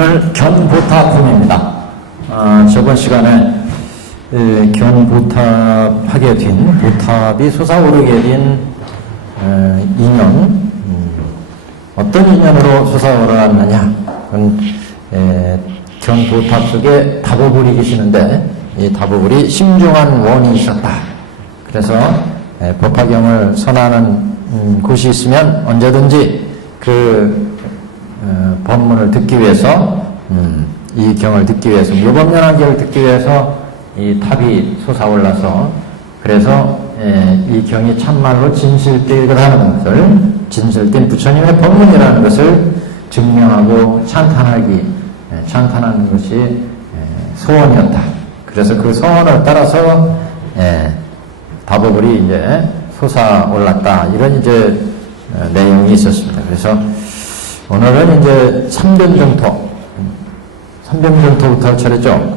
오늘 견보탑품입니다. 저번 시간에 견보탑하게 된, 보탑이 솟아오르게 된 인연, 어떤 인연으로 솟아오르느냐. 견보탑 속에 다보불이 계시는데 이 다보불이 심중한 원이 있었다. 그래서 법화경을 선하는 곳이 있으면 언제든지 그 법문을 듣기 위해서, 이 경을 듣기 위해서, 무법연화경을 듣기 위해서 이 탑이 솟아올라서, 그래서 이 경이 참말로 진실되거다는 것을, 진실된 부처님의 법문이라는 것을 증명하고 찬탄하는 것이 소원이었다. 그래서 그 소원을 따라서 다보불이 이제 솟아올랐다. 이런 이제 내용이 있었습니다. 그래서 오늘은 이제 삼변정토부터 할 차례죠.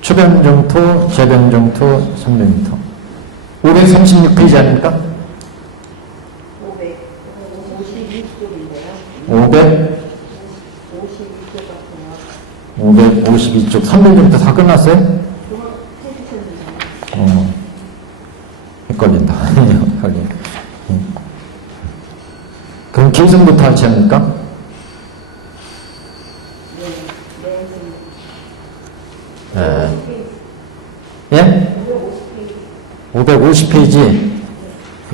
초변정토, 재변정토, 삼변정토. 536페이지 아닙니까? 552쪽. 삼변정토 다 끝났어요? 헷갈린다. 그럼 계승부터 할지 합니까? 예? 550페이지.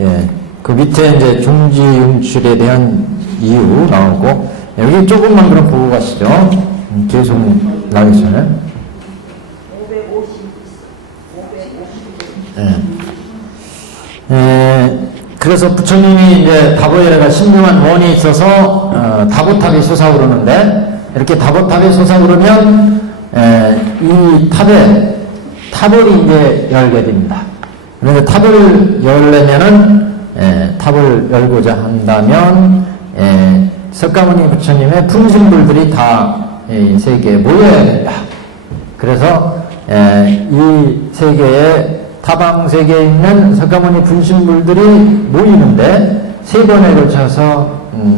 예. 그 밑에 이제 중지용출에 대한 이유 나오고, 여기 조금만 그럼 보고 가시죠. 계속 나기 전에. 그래서 부처님이 이제 다보열애가 신중한 원이 있어서 다보탑이 솟아오르는데, 이렇게 다보탑이 솟아오르면 이 탑에 탑을 이제 열게 됩니다. 그런데 탑을 열려면은 탑을 열고자 한다면 석가모니 부처님의 품신불들이 다 이 세계에 모여야 된다. 그래서 이 세계에 타방 세계에 있는 석가모니 분신불들이 모이는데 세 번에 걸쳐서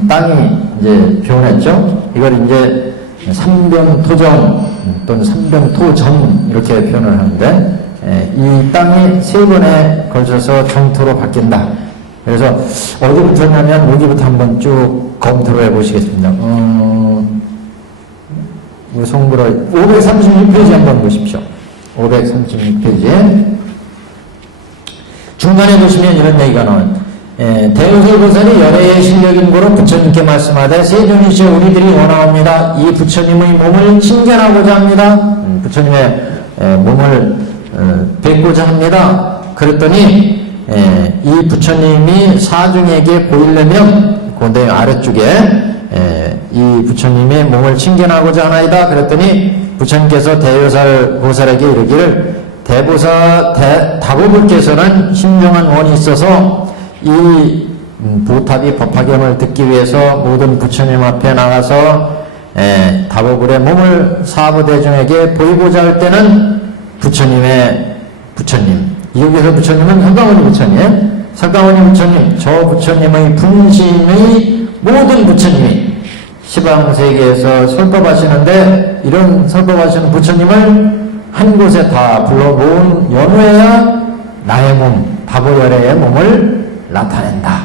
땅이 이제 변했죠. 이걸 이제 삼변토정 또는 삼변토정 이렇게 표현을 하는데, 이 땅이 세 번에 걸쳐서 정토로 바뀐다. 그래서 어디부터냐면 여기부터 한번 쭉 검토를 해보시겠습니다. 우리 송구로 536페이지 한번 보십시오. 536페이지에 중간에 보시면 이런 얘기가 나와요. 대우설보살이 열애의 실력인 고로 부처님께 말씀하되 세존이시여 우리들이 원하옵니다. 이 부처님의 몸을 친견하고자 합니다. 부처님의 몸을 뵙고자 합니다. 그랬더니 이 부처님이 사중에게 보이려면 고대 아래쪽에 이 부처님의 몸을 친견하고자 하나이다. 그랬더니 부처님께서 대우설보살에게 이르기를 다보불께서는 신중한 원이 있어서 이 보탑이 법화경을 듣기 위해서 모든 부처님 앞에 나가서 다보불의 몸을 사부대중에게 보이고자 할 때는 부처님, 여기서 부처님은 석가모니 부처님, 저 부처님의 분신의 모든 부처님이 시방세계에서 설법하시는데, 이런 설법하시는 부처님을 한 곳에 다 불러 모은 연후에야 나의 몸, 다보열애의 몸을 나타낸다.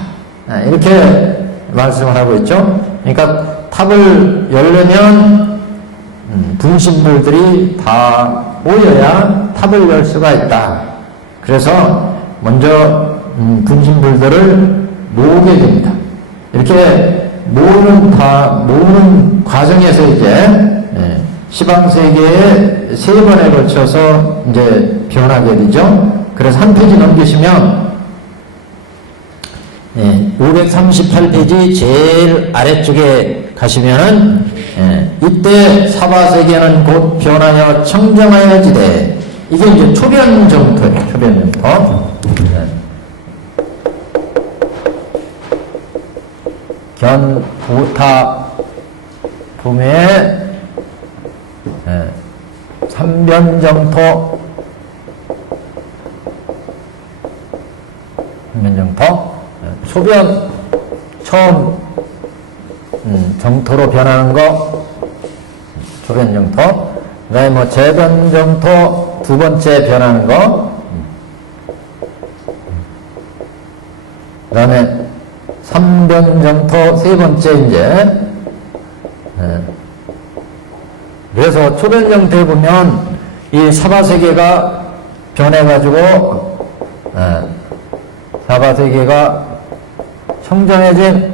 이렇게 말씀을 하고 있죠. 그러니까 탑을 열려면 분신불들이 다 모여야 탑을 열 수가 있다. 그래서 먼저 분신불들을 모으게 됩니다. 이렇게 모으는 과정에서 이제 시방세계에 세 번에 걸쳐서 이제 변하게 되죠. 그래서 한 페이지 넘기시면 538페이지 제일 아래쪽에 가시면은 이때 사바세계는 곧 변하여 청정하여지되, 이게 이제 초변정토예요. 초변정토. 견보탑품의 삼변정토, 초변 처음 정토로 변하는 거 초변 정토, 그 다음에 뭐 재변 정토 두 번째 변하는 거, 그 다음에 삼변 정토 세 번째 이제. 그래서 초변 정토에 보면 이 사바세계가 변해가지고 사바세계가 청정해진,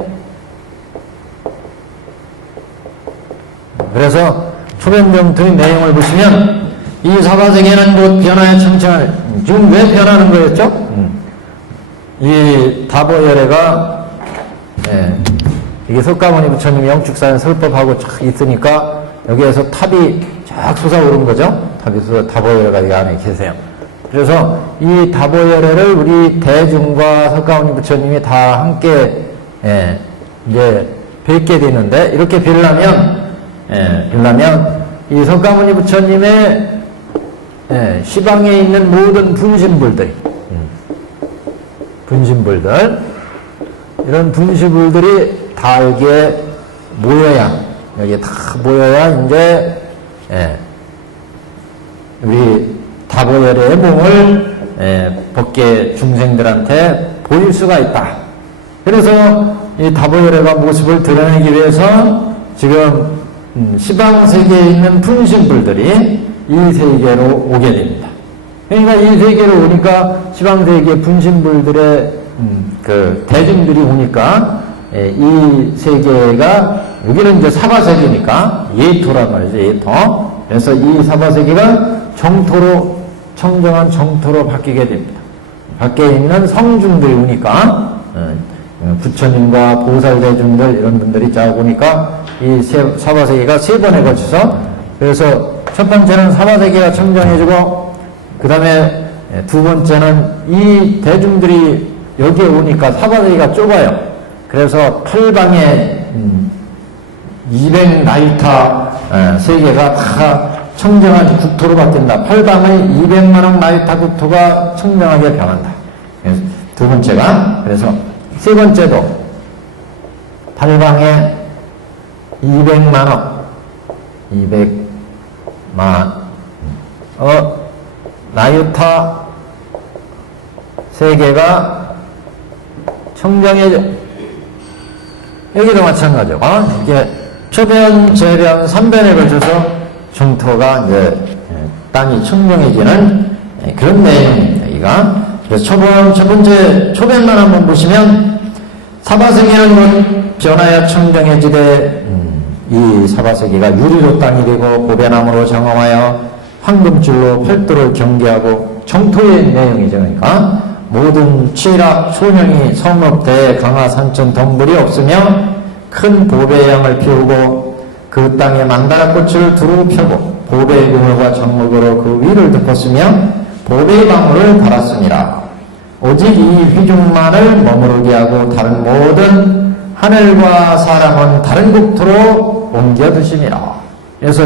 그래서 초변 정토의 내용을 보시면 이 사바세계는 곧 변화에 청정할, 지금 왜 변하는 거였죠? 이 다보열애가 이게 석가모니 부처님 영축사연 설법하고 쫙 있으니까 여기에서 탑이 쫙 솟아오른 거죠. 탑이 솟아 다보열애가 이 안에 계세요. 그래서 이 다보열애를 우리 대중과 석가모니 부처님이 다 함께 이제 뵙게 되는데, 이렇게 뵈려면 이 석가모니 부처님의 시방에 있는 모든 분신불들, 이런 분신불들이 다 여기에 모여야 이제 우리 다보열의 몸을 법계 중생들한테 보일 수가 있다. 그래서 이 다보열의 모습을 드러내기 위해서 지금 시방세계에 있는 분신불들이 이 세계로 오게 됩니다. 그러니까 이 세계로 오니까 시방세계 분신불들의 그 대중들이 오니까 이 세계가, 여기는 이제 사바세계니까 예토란 말이죠. 예토. 그래서 이 사바세계가 정토로, 청정한 정토로 바뀌게 됩니다. 밖에 있는 성중들이 오니까 부처님과 보살대중들 이런 분들이 쫙 오니까 이 사바세계가 세 번에 걸쳐서, 그래서 첫 번째는 사바세계가 청정해지고, 그 다음에 두 번째는 이 대중들이 여기에 오니까 사바세계가 좁아요. 그래서 팔방에 200나이타 세계가 다 청정한 국토로 바뀐다. 팔방의 200만억 나이타 국토가 청정하게 변한다. 그래서 두 번째가, 그래서 세 번째도 팔방에 200만억 나이타 세계가 청정해져. 여기도 마찬가지고, 이게 초변, 재변, 삼변에 걸쳐서 정토가 이제 땅이 청정해지는 그런 내용입니다. 여기가. 그래서 첫 번째 초변만 한번 보시면, 사바세계는 곧 변하여 청정해지되 이 사바세계가 유리로 땅이 되고 보배나무로 정엄하여 황금줄로 팔도를 경계하고, 정토의 내용이죠. 그러니까 모든 취락, 소명이 성읍대에 강하 산천 덩불이 없으며 큰 보배양을 피우고 그 땅에 만다라꽃을 두루 펴고 보배의 그물과 정목으로 그 위를 덮었으며 보배의 방울을 달았습니다. 오직 이 휘중만을 머무르게 하고 다른 모든 하늘과 사람은 다른 국토로 옮겨두심이라. 그래서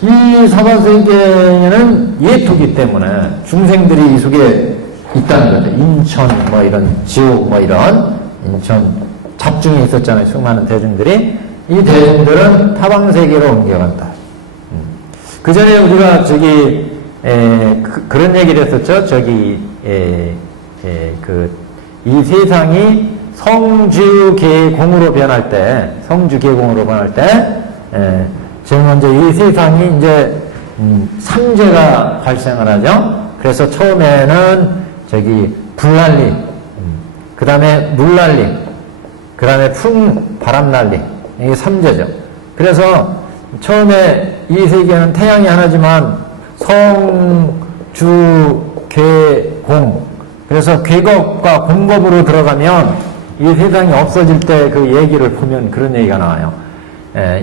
이 사바세계는 예토기 때문에 중생들이 이 속에 있다는 거죠. 인천 뭐 이런 지옥 뭐 이런 인천 잡중에 있었잖아요. 수많은 대중들이. 이 대중들은 타방세계로 옮겨간다. 그 전에 우리가 그런 얘기를 했었죠. 이 세상이 성주계공으로 변할 때, 제일 먼저 이 세상이 이제 삼재가 발생을 하죠. 그래서 처음에는 불난리, 그 다음에 물난리, 그 다음에 바람난리, 이게 삼재죠. 그래서 처음에 이 세계는 태양이 하나지만 성, 주, 괴, 공, 그래서 괴겁과 공겁으로 들어가면 이 세상이 없어질 때 그 얘기를 보면 그런 얘기가 나와요.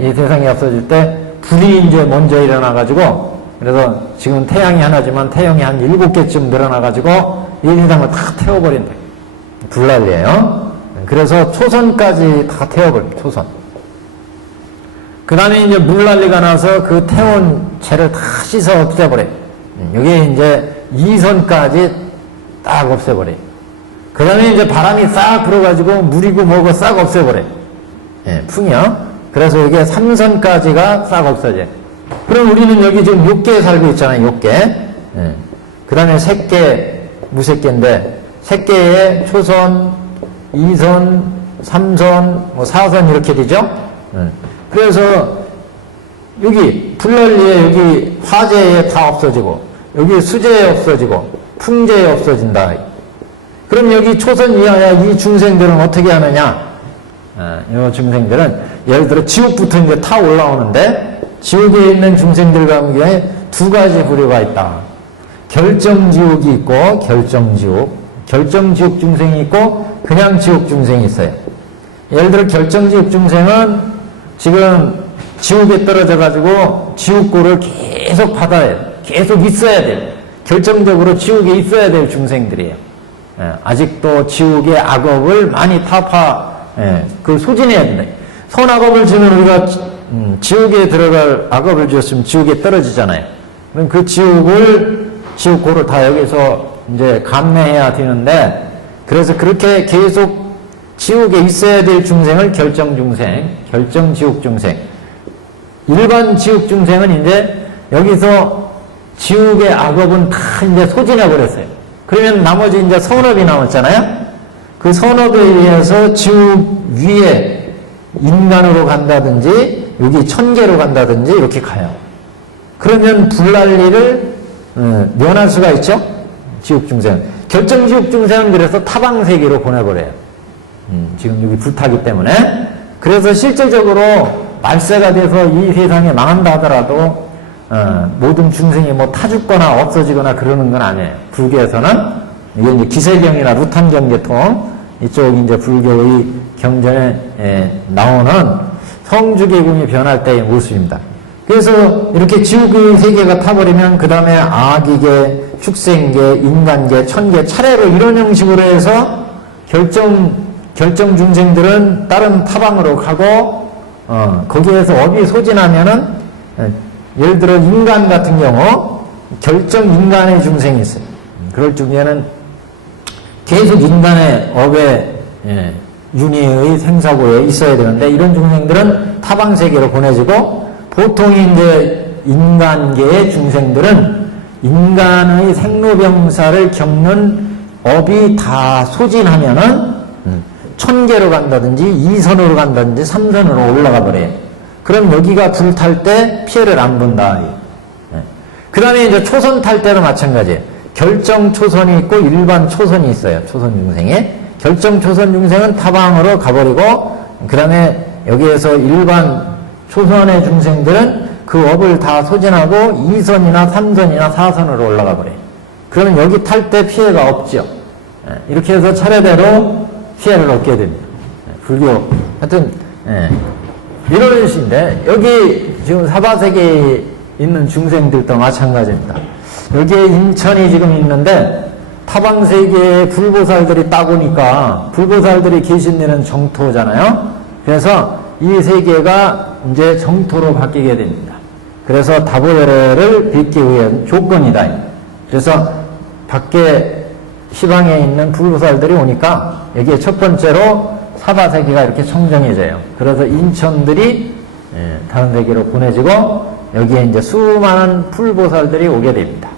이 세상이 없어질 때 불이 이제 먼저 일어나가지고, 그래서 지금 태양이 하나지만 태양이 한 7개쯤 늘어나가지고 이 세상을 다 태워버린다. 불난리예요. 그래서 초선까지 다 태워버립니다. 초선. 그 다음에 이제 물난리가 나서 그 태운 채를 다 씻어 없애버려요. 여기 이제 2선까지 딱 없애버려요. 그 다음에 이제 바람이 싹 불어가지고 물이고 뭐고 싹 없애버려요. 예, 풍이요. 그래서 이게 3선까지가 싹 없어져요. 그럼 우리는 여기 지금 6개에 살고 있잖아요. 6개. 예. 그 다음에 색계, 무색계인데, 색계에 초선, 2선, 3선, 뭐 4선 이렇게 되죠. 예. 그래서 여기 불난리에 여기 화재에 다 없어지고, 여기 수재에 없어지고, 풍재에 없어진다. 그럼 여기 초선 이하야 이 중생들은 어떻게 하느냐? 이 중생들은 예를 들어 지옥부터 이제 타 올라오는데, 지옥에 있는 중생들 가운데 두 가지 부류가 있다. 결정지옥이 있고 결정지옥, 결정지옥 중생이 있고 그냥 지옥 중생이 있어요. 예를 들어 결정지옥 중생은 지금 지옥에 떨어져 가지고 지옥고를 계속 받아야 돼요. 계속 있어야 돼요. 결정적으로 지옥에 있어야 될 중생들이에요. 아직도 지옥의 악업을 많이 그걸 소진해야 된다. 선악업을 지면 우리가 지옥에 들어갈 악업을 지었으면 지옥에 떨어지잖아요. 그럼 그 지옥고를 다 여기서 이제 감내해야 되는데, 그래서 그렇게 계속 지옥에 있어야 될 중생을 결정중생, 결정지옥중생. 일반 지옥중생은 이제 여기서 지옥의 악업은 다 이제 소진해버렸어요. 그러면 나머지 이제 선업이 남았잖아요? 그 선업에 의해서 지옥 위에 인간으로 간다든지, 여기 천계로 간다든지, 이렇게 가요. 그러면 불난리를 면할 수가 있죠? 지옥중생. 결정지옥중생은 그래서 타방세계로 보내버려요. 지금 여기 불타기 때문에. 그래서 실질적으로 말세가 돼서 이 세상에 망한다 하더라도, 모든 중생이 뭐 타죽거나 없어지거나 그러는 건 아니에요. 불교에서는. 이게 이제 기세경이나 루탄경계통, 이쪽 이제 불교의 경전에 나오는 성주계공이 변할 때의 모습입니다. 그래서 이렇게 지옥의 세계가 타버리면 그 다음에 악이계, 축생계, 인간계, 천계 차례로 이런 형식으로 해서 결정 중생들은 다른 타방으로 가고, 거기에서 업이 소진하면은, 예를 들어 인간 같은 경우 결정 인간의 중생이 있어요. 그럴 중에는 계속 인간의 업에 윤회의 생사고에 있어야 되는데, 이런 중생들은 타방세계로 보내지고, 보통 이제 인간계의 중생들은 인간의 생로병사를 겪는 업이 다 소진하면은 천계로 간다든지 2선으로 간다든지 3선으로 올라가 버려요. 그럼 여기가 불탈 때 피해를 안 본다. 그 다음에 이제 초선 탈 때도 마찬가지예요. 결정 초선이 있고 일반 초선이 있어요. 초선 중생에. 결정 초선 중생은 타방으로 가버리고, 그 다음에 여기에서 일반 초선의 중생들은 그 업을 다 소진하고 2선이나 3선이나 4선으로 올라가 버려요. 그러면 여기 탈 때 피해가 없죠. 이렇게 해서 차례대로 피해를 얻게 됩니다. 불교. 하여튼, 이런 식인데, 여기 지금 사바세계에 있는 중생들도 마찬가지입니다. 여기에 인천이 지금 있는데, 타방세계에 불보살들이 딱 오니까, 불보살들이 계신 데는 정토잖아요? 그래서 이 세계가 이제 정토로 바뀌게 됩니다. 그래서 다보열애를 빚기 위한 조건이다. 그래서 밖에 시방에 있는 불보살들이 오니까 여기에 첫 번째로 사바세계가 이렇게 청정해져요. 그래서 인천들이 다른 세계로 보내지고 여기에 이제 수많은 불보살들이 오게 됩니다.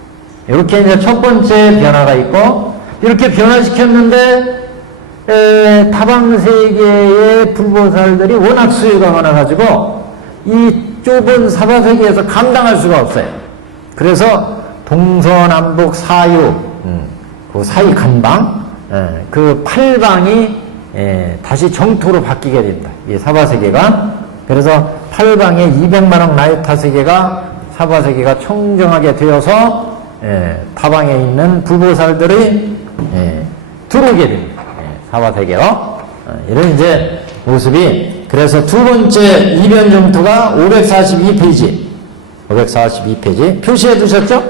이렇게 이제 첫 번째 변화가 있고, 이렇게 변화시켰는데 타방세계의 불보살들이 워낙 수요가 많아가지고 이 좁은 사바세계에서 감당할 수가 없어요. 그래서 동서남북 사유, 그 사이 간방, 그 8방이 다시 정토로 바뀌게 됩니다. 이 사바세계가. 그래서 8방에 200만억 나이타 세계가 사바세계가 청정하게 되어서 타방에 있는 불보살들이 들어오게 됩니다. 사바세계로. 이런 이제 모습이. 그래서 두 번째 이변 정토가 542페이지. 542페이지. 표시해 두셨죠?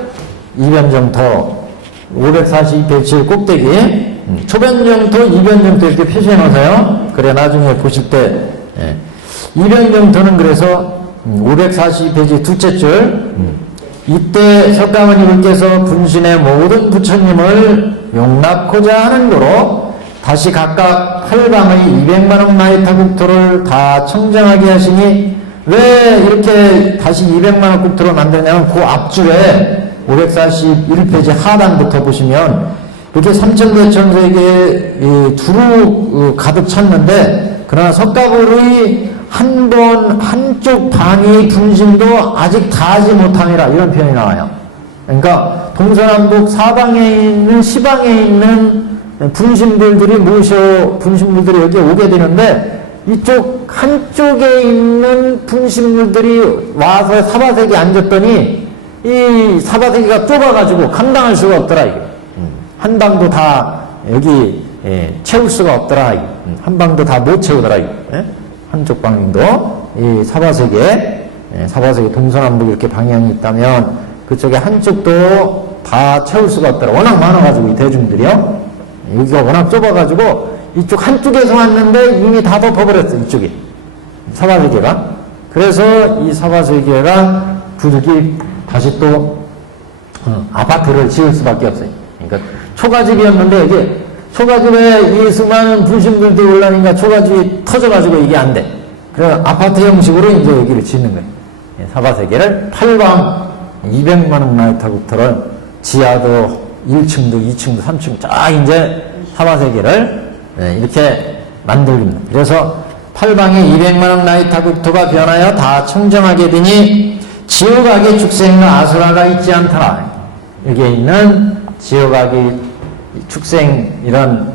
이변 정토 542페이지 꼭대기. 초변 정토, 이변 정토 이렇게 표시해 놓으세요. 그래 나중에 보실 때. 이변 정토는 그래서 542페이지 둘째 줄. 이때 석가모니분께서 분신의 모든 부처님을 용납고자 하는 거로 다시 각각 8방의 200만원 나이타 국토를 다 청정하게 하시니 왜 이렇게 다시 200만원 국토를 만드냐면 그 앞줄에 541페이지 하단부터 보시면 이렇게 삼천대천세계에 두루 가득 찼는데 그러나 석가불의 한쪽 방의 분심도 아직 다하지 못함이라 이런 표현이 나와요. 그러니까 동서남북 사방에 있는 시방에 있는 분심들이 분심들이 여기에 오게 되는데 이쪽 한쪽에 있는 분심들이 와서 사바세계에 앉았더니 이 사바세계가 좁아가지고 감당할 수가 없더라 이게. 한 방도 다 여기 채울 수가 없더라. 한 방도 다 못 채우더라. 한쪽 방도 이 사바세계 동서남북 이렇게 방향이 있다면 그쪽에 한쪽도 다 채울 수가 없더라. 워낙 많아가지고 이 대중들이요. 여기가 워낙 좁아가지고 이쪽 한쪽에서 왔는데 이미 다 덮어버렸어. 이쪽이 사바세계가. 그래서 이 사바세계가 부득이 다시 또 아파트를 지을 수밖에 없어요. 그러니까 초가집이었는데 이게 초가집에 이 수많은 분심들도 올라니까 초가집이 터져가지고 이게 안 돼. 그래서 아파트 형식으로 이제 여기를 짓는 거예요. 사바세계를 8방 200만원 나이타 국토를 지하도 1층도 2층도 3층 쫙 이제 사바세계를 이렇게 만들립니다. 그래서 8방에 200만원 나이타 국토가 변하여 다 청정하게 되니 지옥악의 축생과 아수라가 있지 않더라. 여기에 있는 지옥악의 축생 이런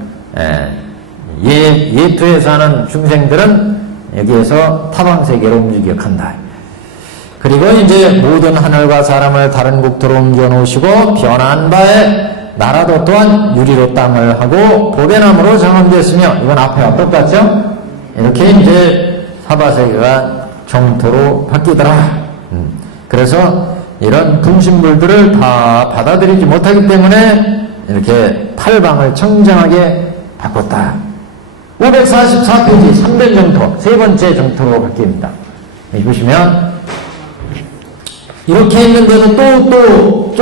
예투에 사는 중생들은 여기에서 타방세계로 움직여 간다. 그리고 이제 모든 하늘과 사람을 다른 국토로 옮겨 놓으시고 변한 바에 나라도 또한 유리로 땅을 하고 보배나무로 정함되었으며 이건 앞에와 똑같죠? 이렇게 이제 사바세계가 정토로 바뀌더라. 그래서 이런 분심물들을 다 받아들이지 못하기 때문에 이렇게 8방을 청정하게 바꿨다. 544페이지 3변 정토, 세 번째 정토로 바뀝니다. 여기 보시면 이렇게 있는데도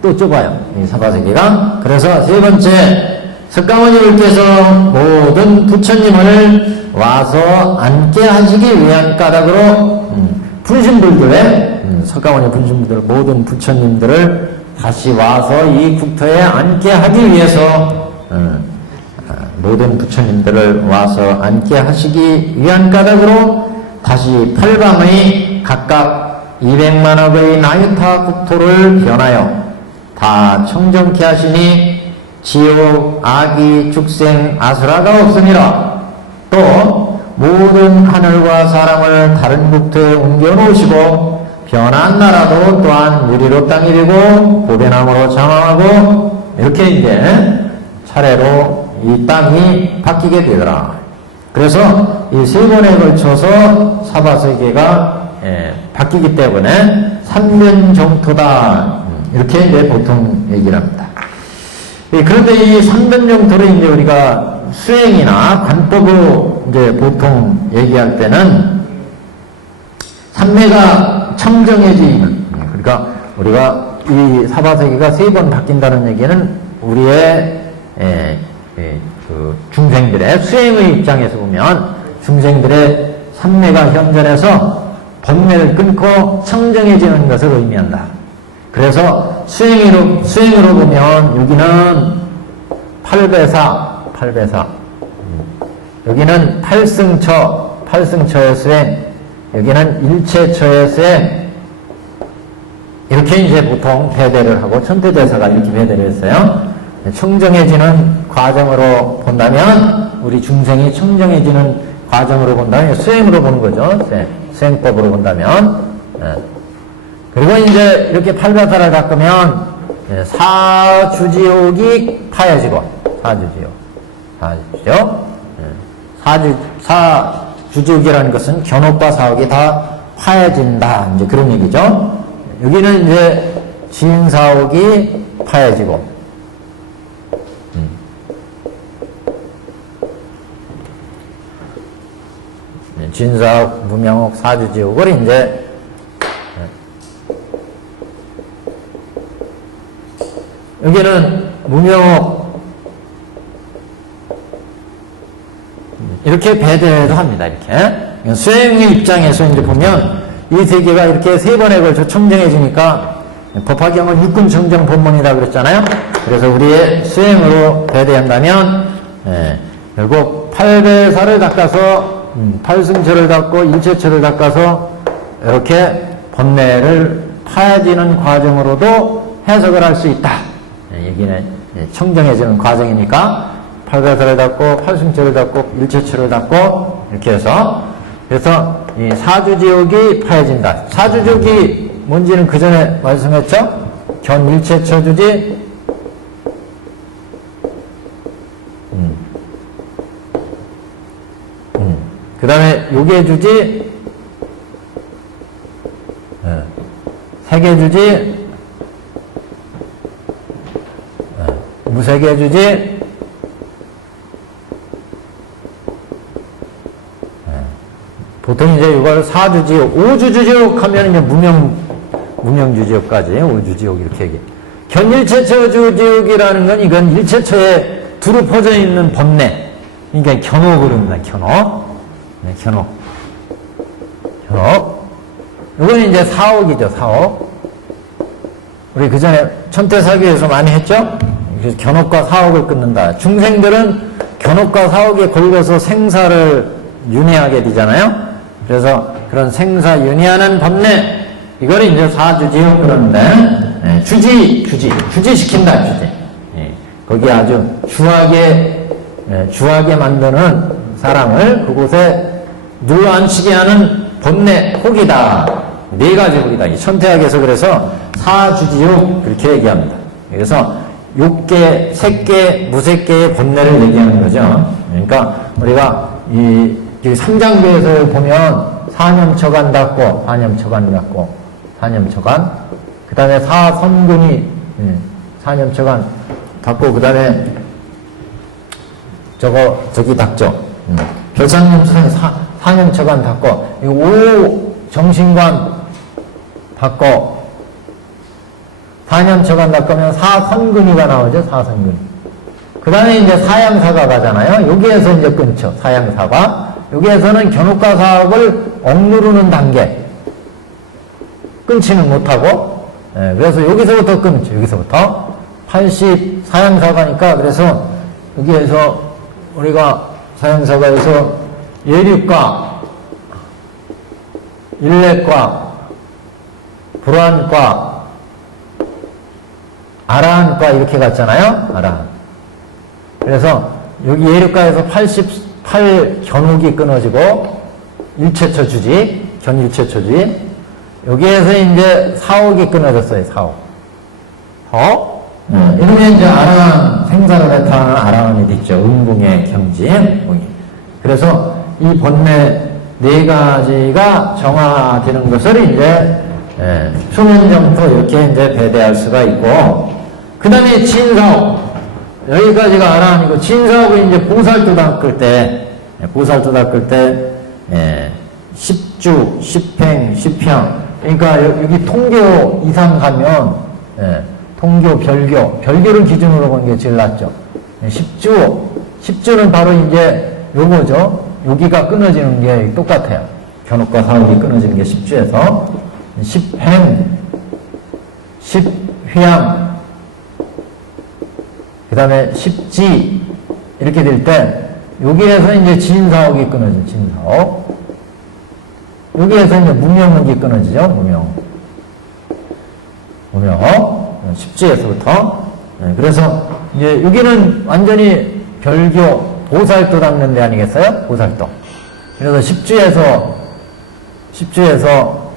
또 좁아요. 이 사바세계가. 그래서 세 번째 석가모니께서 모든 부처님을 와서 앉게 하시기 위한 까닭으로 분심불교에 석가모니 분심불들 모든 부처님들을 다시 와서 이 국토에 앉게 하기 위해서 모든 부처님들을 와서 앉게 하시기 위한 까닭으로 다시 8방의 각각 200만억의 나유타 국토를 변하여 다 청정케 하시니 지옥, 악이, 축생, 아수라가 없으니라. 또 모든 하늘과 사람을 다른 국토에 옮겨 놓으시고 변한 나라도 또한 유리로 땅이 되고 보배나무로 장황하고 이렇게 이제 차례로 이 땅이 바뀌게 되더라. 그래서 이 세 번에 걸쳐서 사바세계가 바뀌기 때문에 삼변정토다 이렇게 이제 보통 얘기를 합니다. 그런데 이 삼변정토를 이제 우리가 수행이나 관법으로 이제 보통 얘기할 때는 삼매가 청정해지는, 그러니까 우리가 이 사바세계가 세 번 바뀐다는 얘기는 우리의 그 중생들의 수행의 입장에서 보면 중생들의 삼매가 현전해서 번뇌를 끊고 청정해지는 것을 의미한다. 그래서 수행으로 보면 여기는 8배사 여기는 8승처의 수행, 여기는 일체처의 수행, 이렇게 이제 보통 배대를 하고 천태대사가 이렇게 배대를 했어요. 청정해지는 과정으로 본다면, 우리 중생이 청정해지는 과정으로 본다면, 수행으로 보는 거죠. 수행법으로 본다면. 그리고 이제 이렇게 8배사를 닦으면, 사주지옥이 파해지고, 사주지옥이라는 것은 견옥과 사옥이 다 파해진다. 이제 그런 얘기죠. 여기는 이제 진사옥이 파해지고, 진사옥, 무명옥, 사주지옥을 이제 여기는 무명옥, 이렇게 배대도 합니다. 이렇게. 수행의 입장에서 이제 보면 이 세 개가 이렇게 세 번에 걸쳐 청정해지니까 법화경은 육군 청정 본문이라 그랬잖아요. 그래서 우리의 수행으로 배대한다면 결국 팔배사를 닦아서 팔승처를 닦고 일체처를 닦아서 이렇게 번뇌를 파지는 과정으로도 해석을 할 수 있다. 여기는 청정해지는 과정이니까 팔배사를 닦고 팔승처를 닦고 일체처를 닦고 이렇게 해서 그래서 이 사주지옥이 파해진다. 사주지옥이 뭔지는 그 전에 말씀했죠? 견일체처주지 그 다음에 요계주지 세계주지 무세계주지 보통 이제 이걸 사주지옥, 오주지옥 하면 이제 무명주지옥까지, 오주지옥 이렇게 얘기해. 견일체처주지옥이라는 건 이건 일체처에 두루 퍼져 있는 번뇌. 그러니까 견옥을 합니다, 견옥. 네, 견옥. 이건 이제 사옥이죠, 사옥. 우리 그 전에 천태사기에서 많이 했죠? 그래서 견옥과 사옥을 끊는다. 중생들은 견옥과 사옥에 걸려서 생사를 윤회하게 되잖아요? 그래서 그런 생사 윤회하는 번뇌, 이걸 이제 사주지옥 그러는데, 주지시킨다, 주지. 거기 아주 주하게 만드는 사람을 그곳에 눌러앉히게 하는 번뇌, 혹이다. 네 가지 혹이다. 이 천태학에서 그래서 사주지옥, 그렇게 얘기합니다. 그래서 육계, 색계, 무색계의 번뇌를 얘기하는 거죠. 그러니까 우리가 이 삼장교에서 보면 사념처관 닦고, 사념처관, 그 다음에 사선근이, 사념처관 닦고, 그 다음에 저기 닦죠. 별상념처관, 사념처관 닦고, 오 정신관 닦고, 사념처관 닦으면 사선근이가 나오죠, 사선근. 그 다음에 이제 사양사가 가잖아요. 여기에서 이제 끊죠, 사양사가. 여기에서는 견옥과 사옥을 억누르는 단계. 끊지는 못하고, 그래서 여기서부터 끊죠, 여기서부터. 84양사가니까, 그래서 여기에서 우리가 사양사가에서 예륙과, 일례과, 불안과, 아라한과 이렇게 갔잖아요, 아라한. 그래서 여기 예륙과에서 88 견옥이 끊어지고 일체처 주지, 견일체처 주지. 여기에서 이제 사옥이 끊어졌어요, 사옥. 이러면 이제 아라한, 생사를 해탈하는 아라한이 됐죠. 음궁의 경지. 그래서 이 번뇌 네 가지가 정화되는 것을 이제 수면정토 이렇게 이제 배대할 수가 있고, 그 다음에 진사옥. 여기까지가 아라한이고, 진사옥은 이제 보살도 닦을 때, 십주, 십행, 십향. 그러니까 여기 통교 이상 가면, 통교, 별교를 기준으로 본 게 제일 낫죠. 십주는 바로 이제 요거죠. 여기가 끊어지는 게 똑같아요. 견옥과 사옥이 끊어지는 게 십주에서. 십행, 십휘양, 그 다음에 십지, 이렇게 될 때, 여기에서 이제 진사옥이 끊어지죠, 진사옥. 여기에서 이제 무명이 끊어지죠, 무명. 십지에서부터. 그래서 이제 여기는 완전히 별교, 보살도 닦는 데 아니겠어요? 보살도. 그래서 십주에서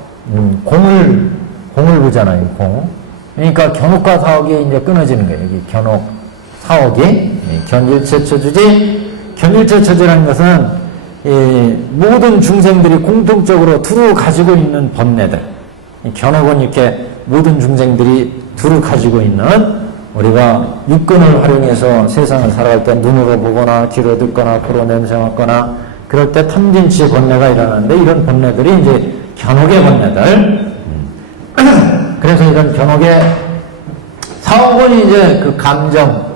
공을 보잖아요, 공. 그러니까 견옥과 사옥이 이제 끊어지는 거예요. 여기 견옥, 사옥이. 견일체처주지. 견일체처주라는 것은 모든 중생들이 공통적으로 두루 가지고 있는 번뇌들. 견옥은 이렇게 모든 중생들이 두루 가지고 있는, 우리가 육근을 활용해서 세상을 살아갈 때 눈으로 보거나 귀로 듣거나 코로 냄새 맡거나 그럴 때 탐진치 번뇌가 일어나는데, 이런 번뇌들이 이제 견옥의 번뇌들. 그래서 이런 견옥의 사옥은 이제 그 감정,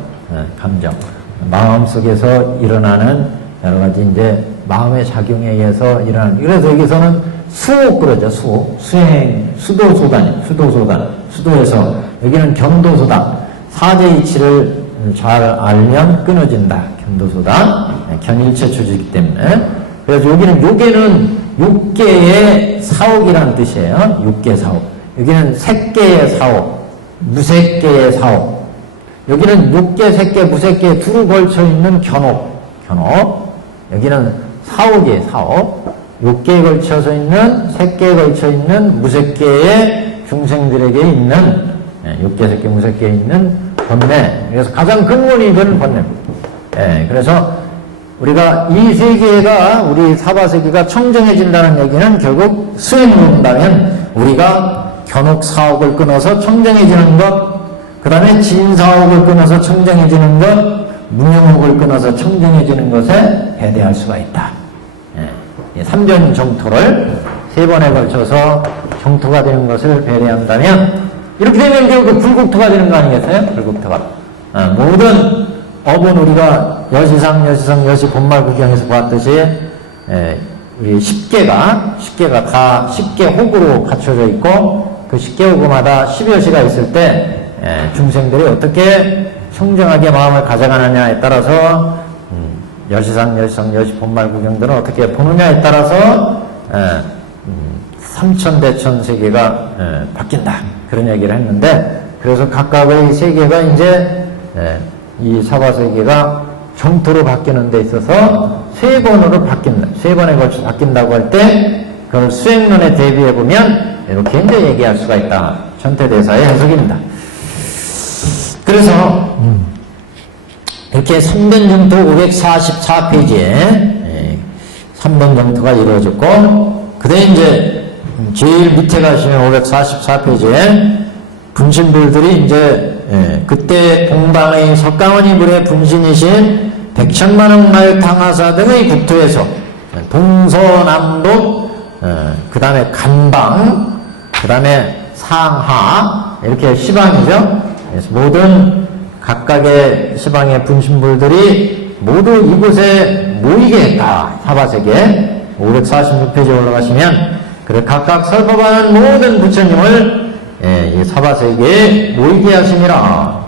마음속에서 일어나는 여러 가지 이제 마음의 작용에 의해서 일어나는. 그래서 여기서는 수호 그러죠. 수호. 수행, 수도소단, 수도에서 여기는 견도소단. 사제 이치를 잘 알면 끊어진다. 견도소단. 견일체 초지이기 때문에. 그래서 여기는 요계는 6개의 사옥이라는 뜻이에요. 6개 사옥. 여기는 색계의 사옥, 무색계의 사옥. 여기는 6개, 색계, 무색계 두루 걸쳐 있는 견옥. 여기는 사옥이에요. 사옥. 6개에 걸쳐서 있는, 색계에 걸쳐 있는 무색계의 중생들에게 있는 6개, 색계, 무색계에 있는 번뇌. 그래서 가장 근본이 이건 번뇌입니다. 그래서 우리가 이 세계가, 우리 사바세계가 청정해진다는 얘기는 결국 수행을 본다면 우리가 견옥 사옥을 끊어서 청정해지는 것, 그 다음에 진사옥을 끊어서 청정해지는 것, 무명옥을 끊어서 청정해지는 것에 배대할 수가 있다. 3전 정토를 3번에 걸쳐서 정토가 되는 것을 배대한다면 이렇게 되면 결국 불국토가 되는 거 아니겠어요? 불국토가. 모든 업은 우리가 여시상, 여시 본말구경에서 보았듯이 우리 10개가 다 10개 호구로 갖춰져 있고 그 10개 호구마다 10여시가 있을 때 중생들이 어떻게 청정하게 마음을 가져가느냐에 따라서 여시상, 여시 본말구경들은 어떻게 보느냐에 따라서 삼천대천 세계가 바뀐다. 그런 얘기를 했는데, 그래서 각각의 세계가 이제 이 사바세계가 정토로 바뀌는 데 있어서 3번으로 바뀐다. 3번에 걸쳐 바뀐다고 할 때 그걸 수행론에 대비해 보면 이렇게 이제 얘기할 수가 있다. 전태대사의 해석입니다. 그래서 이렇게 3번 정토 544페이지에 3번 정토가 이루어졌고, 그 다음에 이제 제일 밑에 가시면 544페이지에 분신불들이 이제 그때 동방의 석가모니 불의 분신이신 백천만억 마을 당하사 등의 국토에서 동서남북, 그 다음에 간방, 그 다음에 상하, 이렇게 시방이죠. 그래서 모든 각각의 시방의 분신불들이 모두 이곳에 모이게 했다. 사바세계 546페이지에 올라가시면 그래 각각 설법하는 모든 부처님을 이 사바세계에 모이게 하심이라.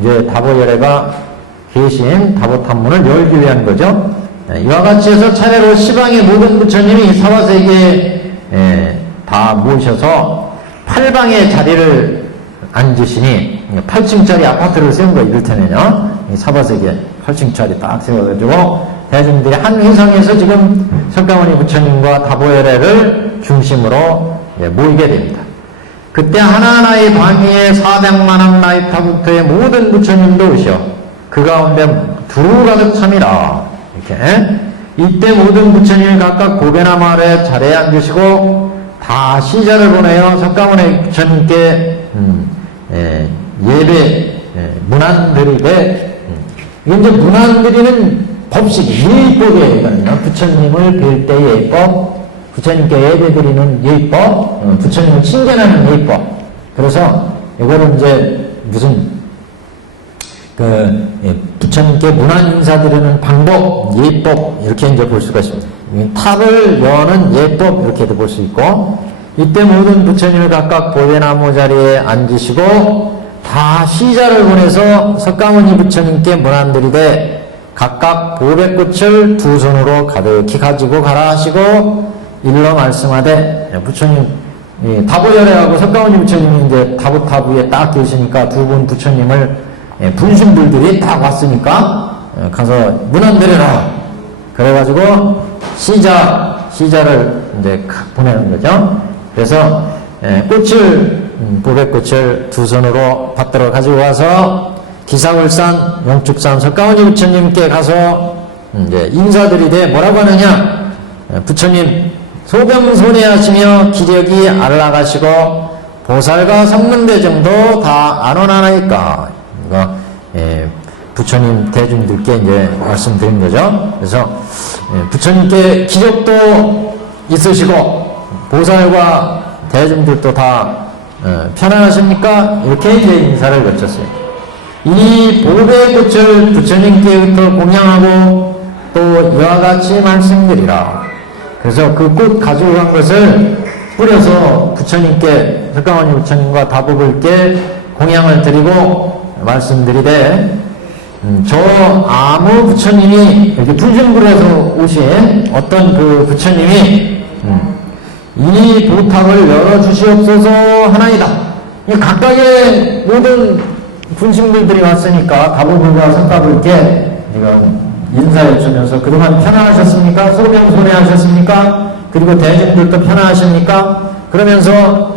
이제 다보열애가 계신 다보탐문을 열기 위한 거죠. 이와 같이 해서 차례로 시방의 모든 부처님이 사바세계에 다 모이셔서 8방의 자리를 앉으시니 8층짜리 아파트를 세운 거 이를테면요. 이 사바세계 8층짜리 딱 세워가지고 대중들이 한 회상에서 지금 석가모니 부처님과 다보열애를 중심으로 모이게 됩니다. 그때 하나하나의 방위에 400만억 나이타국토의 모든 부처님도 오시어 그 가운데 두루 가득 참이라. 이렇게 이때 모든 부처님이 각각 고배나 마을에 자리에 앉으시고 다 시자를 보내어 석가모니 부처님께 예배 문안드리되, 이게 이제 문안드리는 법식, 예법이에요. 부처님을 뵐 때의 예법, 부처님께 예배드리는 예법, 부처님을 칭견하는 예법. 그래서 이거를 이제 무슨 부처님께 문안 인사드리는 방법, 예법, 이렇게 이제 볼 수가 있습니다. 탑을 여는 예법, 이렇게도 볼 수 있고, 이때 모든 부처님을 각각 보배나무 자리에 앉으시고 다 시자를 보내서 석가모니 부처님께 문안드리되 각각 보배꽃을 두 손으로 가득히 가지고 가라 하시고 일러 말씀하되, 부처님 다보열애하고 석가모니 부처님이 이제 다보탑 위에 딱 계시니까 두 분 부처님을 분신불들이 딱 왔으니까 가서 문안드려라. 그래가지고 시자를 이제 보내는 거죠. 그래서 보배꽃을 두 손으로 받들어 가지고 와서 기사굴산, 영축산 석가모니 부처님께 가서 이제 인사드리되 뭐라고 하느냐? 부처님 소병손해하시며 기력이 안락하시고 보살과 성문대정도 다 안원하나이까. 이거 부처님 대중들께 이제 말씀드린 거죠. 그래서 부처님께 기력도 있으시고 보살과 대중들도 다 편안하십니까? 이렇게 이제 인사를 거쳤어요. 이 보배꽃을 부처님께부터 공양하고 또 이와 같이 말씀드리라. 그래서 그 꽃 가지고 간 것을 뿌려서 부처님께, 석가모니 부처님과 다보불께 공양을 드리고 말씀드리되, 저 아무 부처님이, 여기 분신불에서 오신 어떤 그 부처님이, 이 도탑을 열어주시옵소서 하나이다. 각각의 모든 분신불들이 왔으니까 다보불과 석가불께 이건 인사해 주면서 그동안 편안하셨습니까? 소명손해하셨습니까? 그리고 대중들도 편안하십니까? 그러면서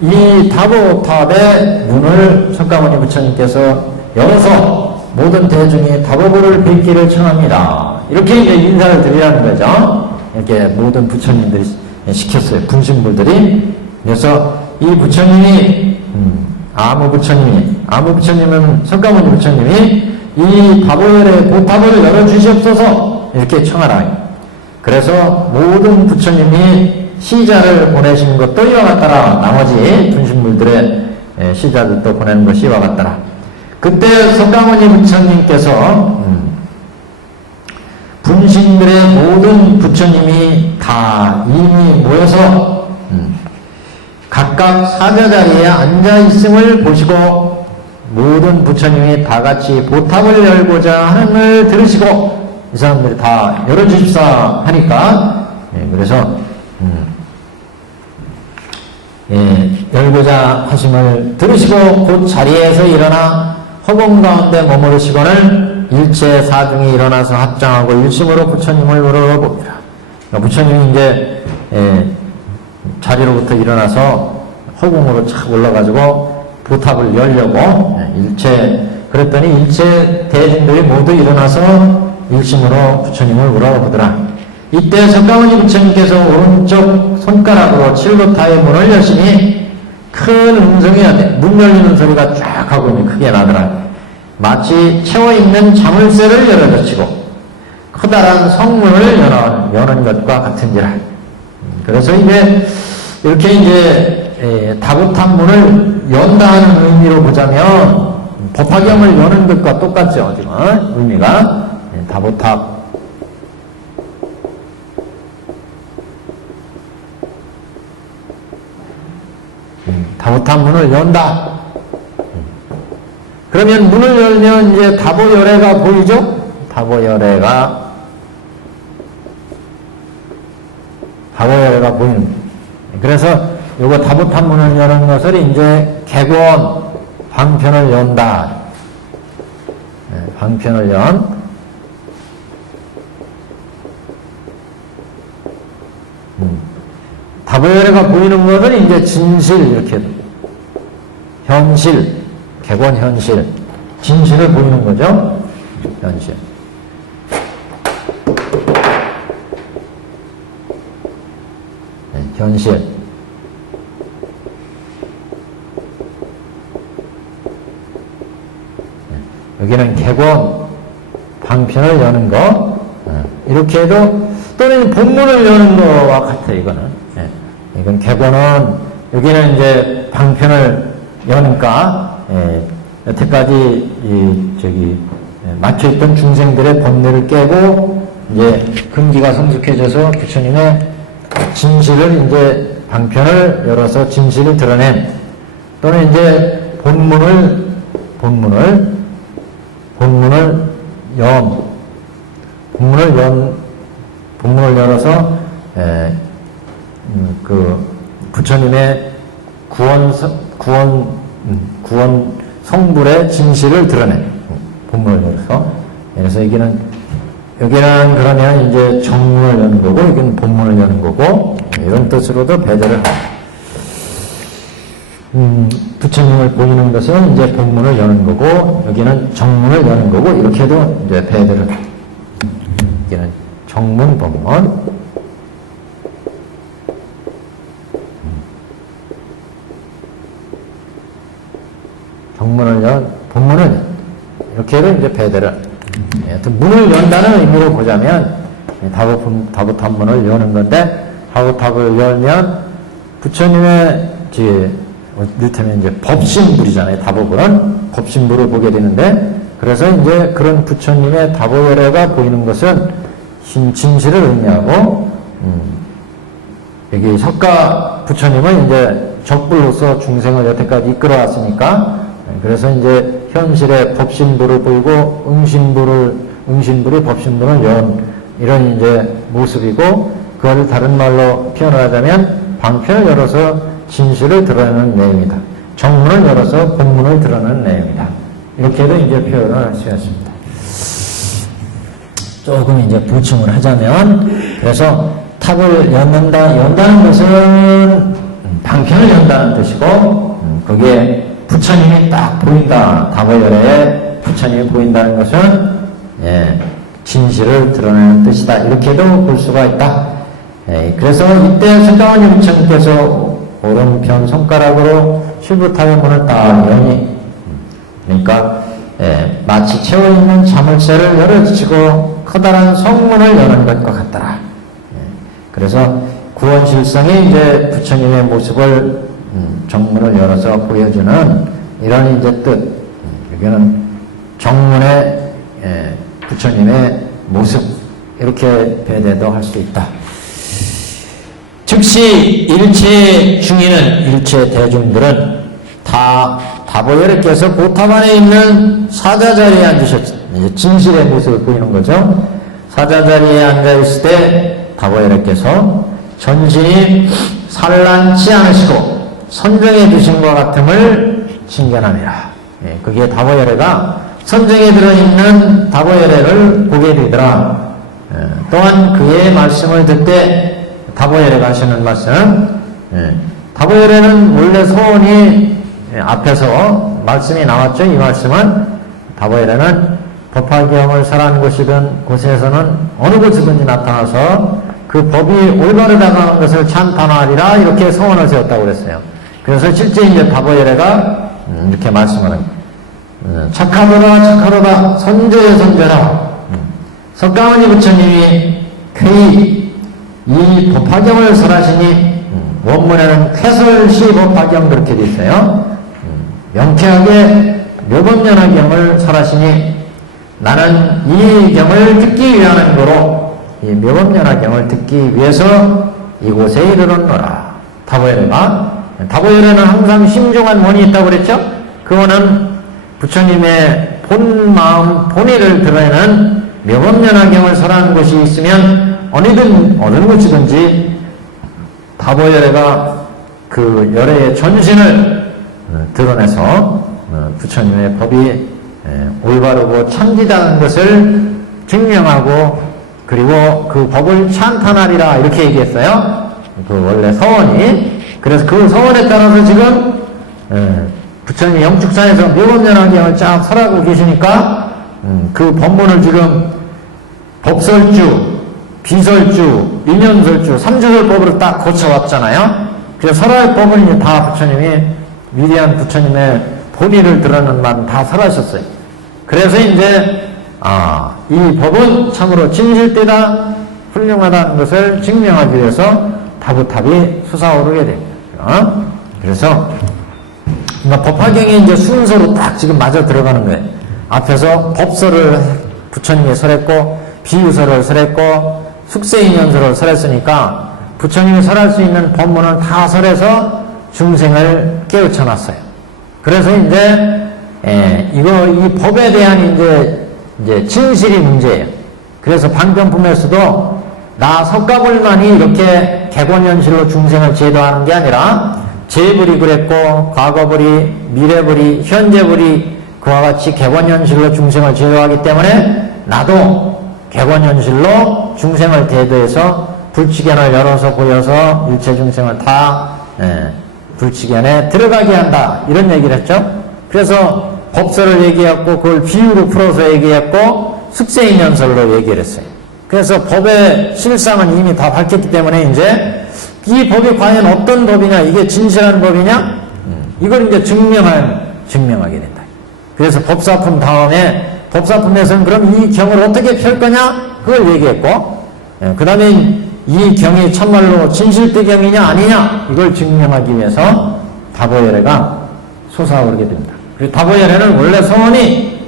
이 다보탑의 문을 석가모니 부처님께서 열어서 모든 대중이 다보불을 뵙기를 청합니다. 이렇게 이제 인사를 드리라는 거죠. 이렇게 모든 부처님들이 시켰어요. 분신불들이. 그래서 이 부처님이 아무 부처님은 석가모니 부처님이 이 다보열의 보탑을 열어주시옵소서 이렇게 청하라. 그래서 모든 부처님이 시자를 보내신 것도 이와 같더라. 나머지 분신물들의 시자들도 보내는 것이 이와 같더라. 그때 석가모니 부처님께서 분신들의 모든 부처님이 다 이미 모여서 각각 사자 자리에 앉아 있음을 보시고 모든 부처님이 다 같이 보탑을 열고자 하는 걸 들으시고 이 사람들이 다 열어주십사 하니까 그래서 열고자 하심을 들으시고 곧 자리에서 일어나 허공 가운데 머무르시고는 일체 사중이 일어나서 합장하고 일심으로 부처님을 물어봅니다. 부처님이 이제 자리로부터 일어나서 허공으로 착 올라가지고 보탑을 열려고 그랬더니 일체 대중들이 모두 일어나서 일심으로 부처님을 물어보더라. 이때 석가모니 부처님께서 오른쪽 손가락으로 칠도타의 문을 여시니 큰 음성이 문 열리는 소리가 쫙 하고 크게 나더라. 마치 채워있는 자물쇠를 열어젖히고 커다란 성문을 여는 것과 같은지라. 그래서 이제 이렇게 이제 다보탑 문을 연다는 의미로 보자면 법화경을 여는 것과 똑같죠. 지금 의미가 다보탑 문을 연다. 그러면 문을 열면 이제 다보열애가 보이죠? 다보열애가 보이는. 그래서 요거 다보탑 문을 여는 것을 이제 객원 방편을 연다. 방편을 연. 다보열애가 보이는 것을 이제 진실 이렇게 현실, 객원 현실, 진실을 보이는 거죠. 현실. 현실. 여기는 객원 방편을 여는 거. 이렇게 해도 또는 본문을 여는 거와 같아요. 이건 객원은 여기는 이제 방편을 여니까 여태까지 맞춰있던 중생들의 번뇌를 깨고 이제 근기가 성숙해져서 부처님의 진실을 이제 방편을 열어서 진실을 드러낸 또는 이제 본문을 열어서 그 부처님의 구원 성불의 진실을 드러낸 본문을 열어서. 그래서 여기는 그러면 이제 정문을 여는 거고 여기는 본문을 여는 거고 이런 뜻으로도 배제를 합니다. 부처님을 보이는 것은 이제 본문을 여는 거고 여기는 정문을 여는 거고 이렇게도 이제 배제를 합니다. 여기는 정문 본문. 정문을 연, 본문을 이렇게도 이제 배대를. 하여튼 문을 연다는 의미로 보자면 다보탑 문을 여는 건데 다보탑을 열면 부처님의 이를테면 이제 법신불이잖아요. 다보불은 법신불을 보게 되는데 그래서 이제 그런 부처님의 다보열애가 보이는 것은 진실을 의미하고, 여기 석가 부처님은 이제 적불로서 중생을 여태까지 이끌어 왔으니까, 그래서 이제 현실의 법신부를 보이고, 응신불이 법신부를 연, 이런 이제 모습이고, 그걸 다른 말로 표현을 하자면, 방편을 열어서 진실을 드러내는 내용이다. 정문을 열어서 본문을 드러내는 내용이다. 이렇게도 이제 표현을 할 수가 있습니다. 조금 이제 보충을 하자면, 그래서 탑을 연다는 것은 방편을 연다는 뜻이고, 거기에 부처님이 딱 보인다. 다보열에 부처님이 보인다는 것은, 진실을 드러내는 뜻이다. 이렇게도 볼 수가 있다. 그래서 이때 석가모니 부처님께서 오른편 손가락으로 실부탑의 문을 딱 여니, 그러니까 마치 채워있는 자물쇠를 열어주시고 커다란 성문을 여는 것과 같더라. 그래서 구원실성이 이제 부처님의 모습을 정문을 열어서 보여주는 이런 이제 뜻. 여기는 정문의 부처님의 모습 이렇게 배대도 할 수 있다. 즉시 일체 중인은 일체 대중들은 다 다보열애께서 보탑 안에 있는 사자 자리에 앉으셨죠. 진실의 모습을 보이는 거죠. 사자 자리에 앉아 있을 때 다보열애께서 전신이 산란치 않으시고 선정해 두신 것 같음을 신견하니라. 그게 다보열애가 선정에 들어있는 다보열애를 보게 되더라. 또한 그의 말씀을 듣되 다보열애가 하시는 말씀, 다보열애는 원래 소원이 앞에서 말씀이 나왔죠. 이 말씀은 다보열애는 법화경을 설한 곳이든 곳에서는 어느 곳이든지 나타나서 그 법이 올바르다고 하는 것을 찬탄하리라 이렇게 소원을 세웠다고 그랬어요. 그래서 실제 이제 다보열애가 이렇게 말씀하는 착하도다 선제의 선제라. 석가모니 부처님이 쾌히 이 법화경을 설하시니 원문에는 쾌설시 법화경 그렇게 돼 있어요. 명쾌하게 묘법연화경을 설하시니 나는 이 경을 듣기 위하는 거로 이 묘법연화경을 듣기 위해서 이곳에 이르렀노라. 다보열애는 항상 심중한 원이 있다고 그랬죠. 그 원은 부처님의 본 마음 본의를 드러내는 묘법연화경을 설하는 곳이 있으면 어느 곳이든지 다보열애가 그 열애의 전신을 드러내서 부처님의 법이 올바르고 참지다는 것을 증명하고 그리고 그 법을 찬탄하리라 이렇게 얘기했어요. 그 원래 서원이. 그래서 그 서원에 따라서 지금 부처님이 영축사에서 묘법연화경을 쫙 설하고 계시니까 그 법문을 지금 법설주, 비설주, 일념설주, 삼주설법으로 딱 고쳐왔잖아요. 그래서 설할 법을 이제 다 부처님이 위대한 부처님의 본의를 드러내는 만 다 설하셨어요. 그래서 이제 이 법은 참으로 진실되다, 훌륭하다는 것을 증명하기 위해서 다부탑이 솟아오르게 됩니다. 그래서 그러니까 법화경이 이제 순서로 딱 지금 맞아 들어가는 거예요. 앞에서 법설을 부처님이 설했고 비유설을 설했고 숙세인연설을 설했으니까 부처님이 설할 수 있는 법문은 다 설해서 중생을 깨우쳐 놨어요. 그래서 이제 이 법에 대한 이제 진실이 문제예요. 그래서 방편품에서도 나 석가불만이 이렇게 객원현실로 중생을 제도하는 게 아니라 재불이 그랬고 과거불이, 미래불이, 현재불이 그와 같이 객원현실로 중생을 제도하기 때문에 나도 객원현실로 중생을 대도해서 불치견을 열어서 보여서 일체 중생을 다 불치견에 들어가게 한다 이런 얘기를 했죠. 그래서 법설을 얘기했고 그걸 비유로 풀어서 얘기했고 숙세인연설로 얘기를 했어요. 그래서 법의 실상은 이미 다 밝혔기 때문에 이제 이 법이 과연 어떤 법이냐, 이게 진실한 법이냐, 이걸 이제 증명하게 된다. 그래서 법사품 다음에 법사품에서는 그럼 이 경을 어떻게 펼 거냐, 그걸 얘기했고, 그 다음에 이 경이 참말로 진실대 경이냐 아니냐, 이걸 증명하기 위해서 다보열애가 솟아오르게 됩니다. 그리고 다보열애는 원래 서원이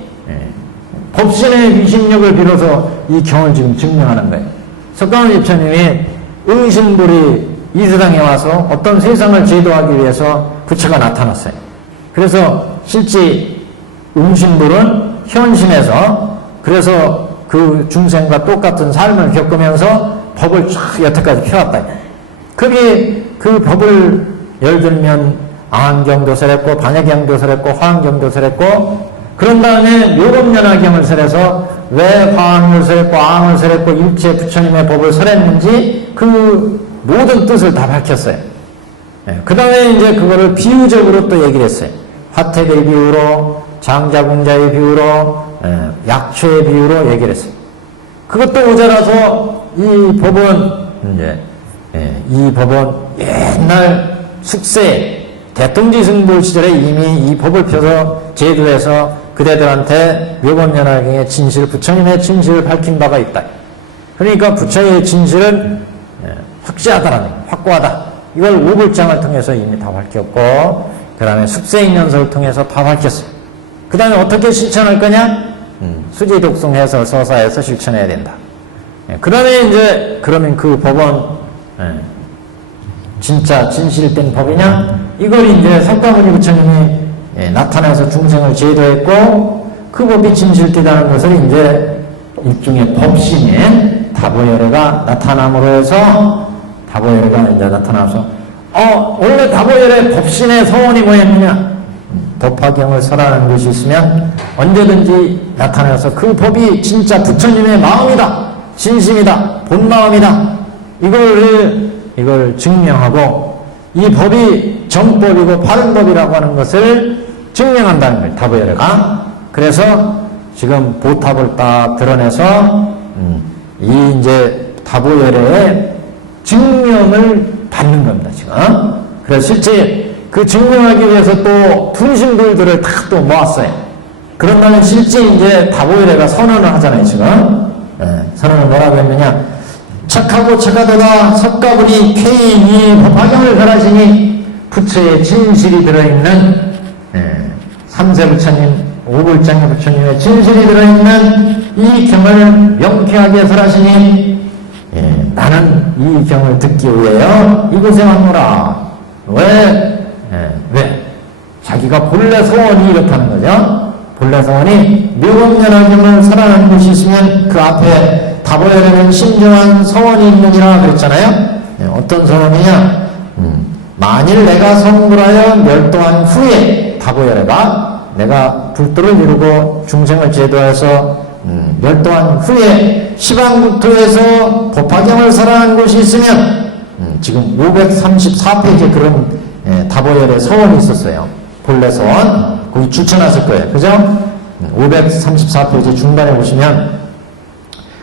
법신의 위신력을 빌어서 이 경을 지금 증명하는 거예요. 석가모니 부처님이 응신불이 이 세상에 와서 어떤 세상을 제도하기 위해서 부처가 나타났어요. 그래서 실제 응신불은 현신에서 그래서 그 중생과 똑같은 삶을 겪으면서 법을 쫙 여태까지 펴왔다. 그게 그 법을 예를 들면 아한경도 설했고 반야경도 설했고 화한경도 설했고 그런 다음에 묘법연화경을 설해서 왜 화한을 설했고 아한을 설했고 일체 부처님의 법을 설했는지 그 모든 뜻을 다 밝혔어요. 그 다음에 이제 그거를 비유적으로 또 얘기를 했어요. 화택의 비유로 장자궁자의 비유로 약초의 비유로 얘기를 했어요. 그것도 모자라서 이 법은 이제 이 법은 옛날 숙세 대통지승불 시절에 이미 이 법을 펴서 제도해서 그대들한테 묘법연화경의 진실, 부처님의 진실을 밝힌 바가 있다. 그러니까 부처의 진실은 확실하다라는 거예요. 확고하다. 이걸 오불장을 통해서 이미 다 밝혔고 그 다음에 숙세인연설을 통해서 다 밝혔어요. 그 다음에 어떻게 실천할 거냐? 수지독송해서 서사해서 실천해야 된다. 그 다음에 이제 그러면 그 법은 진짜 진실된 법이냐? 이걸 이제 석가모니 부처님이 나타나서 중생을 제도했고 그 법이 진실되다는 것을 이제 일종의 법신의 다보열애가 나타남으로 해서 다보열애가 이제 나타나서 원래 다보열애 법신의 서원이 뭐였느냐? 법화경을 설하는 것이 있으면 언제든지 나타나서 그 법이 진짜 부처님의 마음이다. 진심이다. 본마음이다. 이걸 증명하고 이 법이 정법이고 바른 법이라고 하는 것을 증명한다는 거예요. 다보열애가. 그래서 지금 보탑을 딱 드러내서 이 이제 다보열애의 증명을 받는 겁니다. 지금. 그래서 실제 그 증명하기 위해서 또 분신불들을 다 또 모았어요. 그런다면 실제 이제 다보열애가 선언을 하잖아요. 지금. 선언을 뭐라고 했느냐? 착하고 착하도다 석가분이 쾌히 이 법화경을 설하시니 부처의 진실이 들어있는 삼세 부처님, 오불장의 부처님의 진실이 들어있는 이 경을 명쾌하게 설하시니 나는 이 경을 듣기 위하여 이곳에 왔노라. 왜? 자기가 본래 소원이 이렇다는 거죠. 본래 소원이 묘법연화경을 설하는 곳이 있으면 그 앞에 다보열에는 신중한 서원이 있느니라 그랬잖아요. 어떤 서원이냐? 만일 내가 성불하여 멸도한 후에 다보열에가 내가 불도를 이루고 중생을 제도해서 멸도한 후에 시방국토에서 법화경을 설하는 곳이 있으면 지금 534페이지에 그런 다보열의 서원이 있었어요. 본래 서원 거기 추천하실 거예요. 그죠? 534페이지 중간에 보시면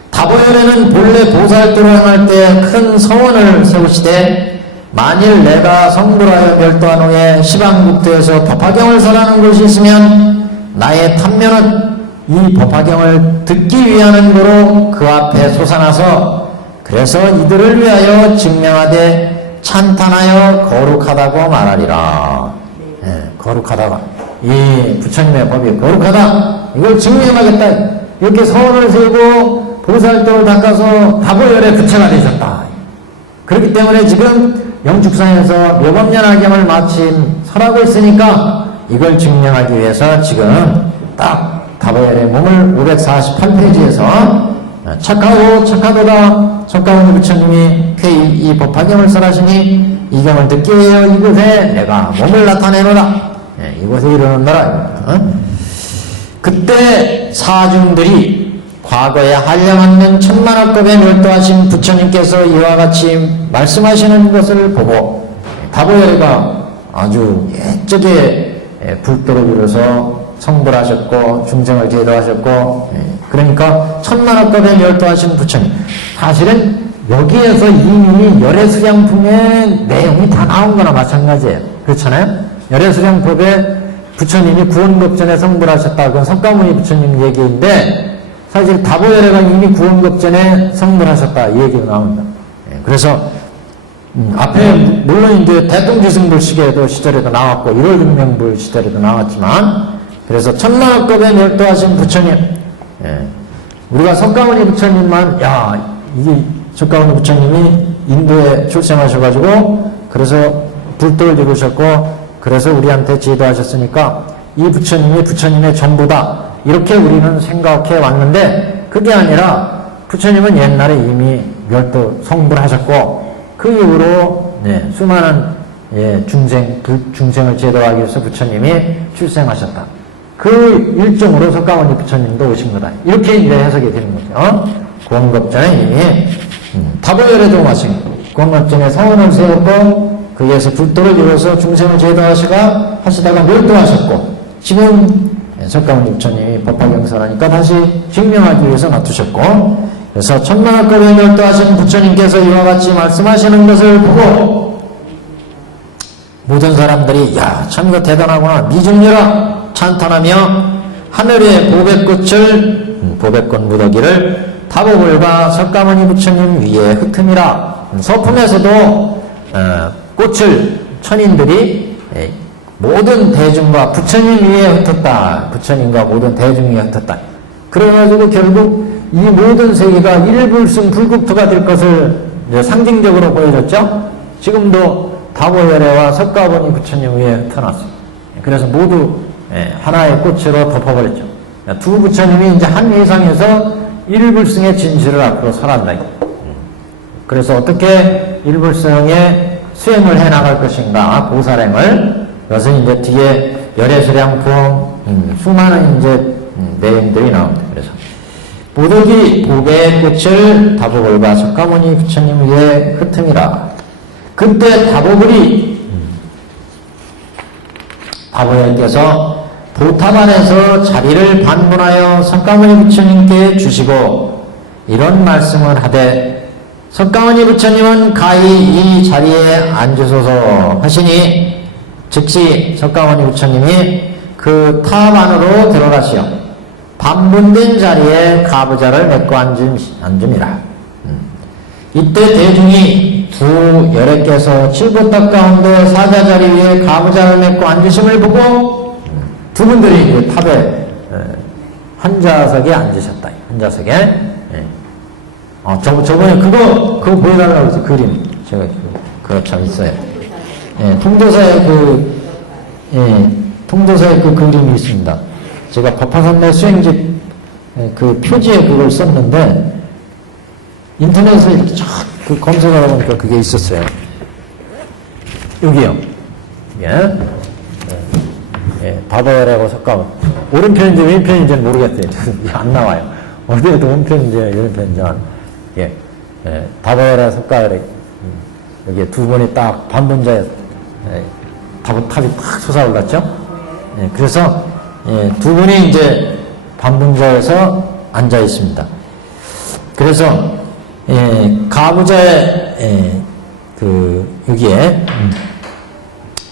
다보열에는 본래 보살도를 행할 때 큰 서원을 세우시되 만일 내가 성불하여 멸도한 후에 시방국토에서 법화경을 설하는 곳이 있으면 나의 탐면은 이 법화경을 듣기 위하는 거로 그 앞에 솟아나서 그래서 이들을 위하여 증명하되 찬탄하여 거룩하다고 말하리라. 거룩하다가 이 부처님의 법이 거룩하다. 이걸 증명하겠다. 이렇게 서원을 세우고 보살도를 닦아서 다보열의 부처가 되셨다. 그렇기 때문에 지금 영축상에서 묘법연화경을 마침 설하고 있으니까 이걸 증명하기 위해서 지금 딱 다보열의 몸을 548페이지에서 착하고 착하도다 석가모니 부처님이 쾌히 이 법화경을 설하시니 이 경을 듣기 위하여 이곳에 내가 몸을 나타내노라. 이곳에 이르는노라. 그때 사중들이 과거에 한량없는 천만억급에 멸도하신 부처님께서 이와 같이 말씀하시는 것을 보고 다보열가 아주 옛적에 불도를 이루어서 성불하셨고 중생을 제도하셨고 그러니까 천만억급에 멸도하신 부처님 사실은 여기에서 이미 열애수량품의 내용이 다 나온 거나 마찬가지예요. 그렇잖아요? 열애수량법에 부처님이 구원급전에 성불하셨다. 그건 석가모니 부처님 얘기인데 사실 다보열애가 이미 구원급전에 성불하셨다. 이 얘기가 나옵니다. 그래서 앞에 물론 이제 대통지승불 시절에도 나왔고 1월 등명불 시절에도 나왔지만 그래서 천만억급에 멸도하신 부처님 예. 우리가 석가모니 부처님만, 야, 이게 석가모니 부처님이 인도에 출생하셔가지고, 그래서 불도를 이루셨고, 그래서 우리한테 지도하셨으니까, 이 부처님이 부처님의 전부다. 이렇게 우리는 생각해 왔는데, 그게 아니라, 부처님은 옛날에 이미 멸도 성불 하셨고, 그 이후로, 네, 수많은, 예, 중생을 제도하기 위해서 부처님이 출생하셨다. 그 일종으로 석가모니 부처님도 오신 거다. 이렇게 이제 해석이 되는 거죠. 공급전에 이미 다보열에도 마찬가지고 공급전에 성원을 세웠고 거기에서 불도를 이루어서 중생을 제도하시다가 멸도하셨고 지금 석가모니 부처님이 법화경설하니까 다시 증명하기 위해서 놔두셨고 그래서 천만학급에 멸도하신 부처님께서 이와 같이 말씀하시는 것을 보고 모든 사람들이 야, 참 이거 대단하구나 미증려라 찬탄하며 하늘의 보배꽃 무더기를 다보불과 석가모니 부처님 위에 흩음이라. 서품에서도 꽃을 천인들이 모든 대중과 부처님 위에 흩었다. 부처님과 모든 대중 위에 흩었다. 그래가지고 결국 이 모든 세계가 일불승 불국토가 될 것을 상징적으로 보여줬죠. 지금도 다보열애와 석가모니 부처님 위에 흩어놨어요. 그래서 모두 하나의 꽃으로 덮어버렸죠. 두 부처님이 이제 한 위상에서 일불승의 진실을 앞으로 설한다. 그래서 어떻게 일불승의 수행을 해 나갈 것인가, 보살행을. 그것은 이제 뒤에 열애수량품, 수많은 이제 내용들이 나옵니다. 그래서 보덕이 보배의 꽃을 다보불과 석가모니 부처님 위에 흩음이라. 그때 다보열께서 보탑 안에서 자리를 반문하여 석가모니 부처님께 주시고 이런 말씀을 하되 석가모니 부처님은 가히 이 자리에 앉으소서 하시니 즉시 석가모니 부처님이 그 탑 안으로 들어가시어 반문된 자리에 가부좌를 메고 앉음이라. 이때 대중이 두 열애께서 칠보탑 가운데 사자 자리 위에 가부좌를 메고 앉으심을 보고 두 분들이 그 탑에 환자석에 앉으셨다. 환자석에. 저번에 그거 보여달라고 해서 그림 제가 그거 참 있어요. 통도사에 통도사에 그 그림이 있습니다. 제가 법화산내 수행집 그 표지에 그걸 썼는데 인터넷에 이렇게 쫙 그 검색하다 보니까 그게 있었어요. 여기요. 다보열하고 석가모니. 오른편인지 왼편인지는 모르겠어요. 안 나와요. 어디에도 오른편인지 왼편인지. 다보열하고 석가모니. 여기에 두 분이 딱 반분자에 탑이 탁 솟아올랐죠. 그래서 두 분이 이제 반분자에서 앉아 있습니다. 그래서 가부좌에 여기에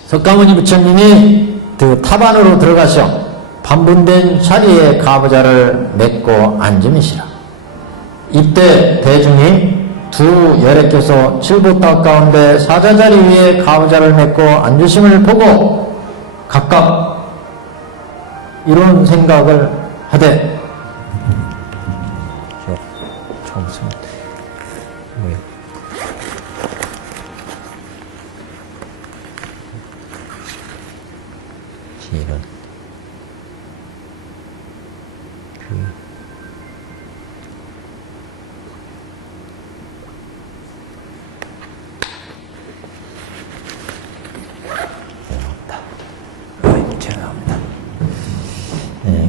석가모니 부처님이 그 탑 안으로 들어가셔 반분된 자리에 가부좌를 맺고 앉음이시라. 이때 대중이 두 열애께서 칠보탑 가운데 사자 자리 위에 가부좌를 맺고 앉으심을 보고 각각 이런 생각을 하되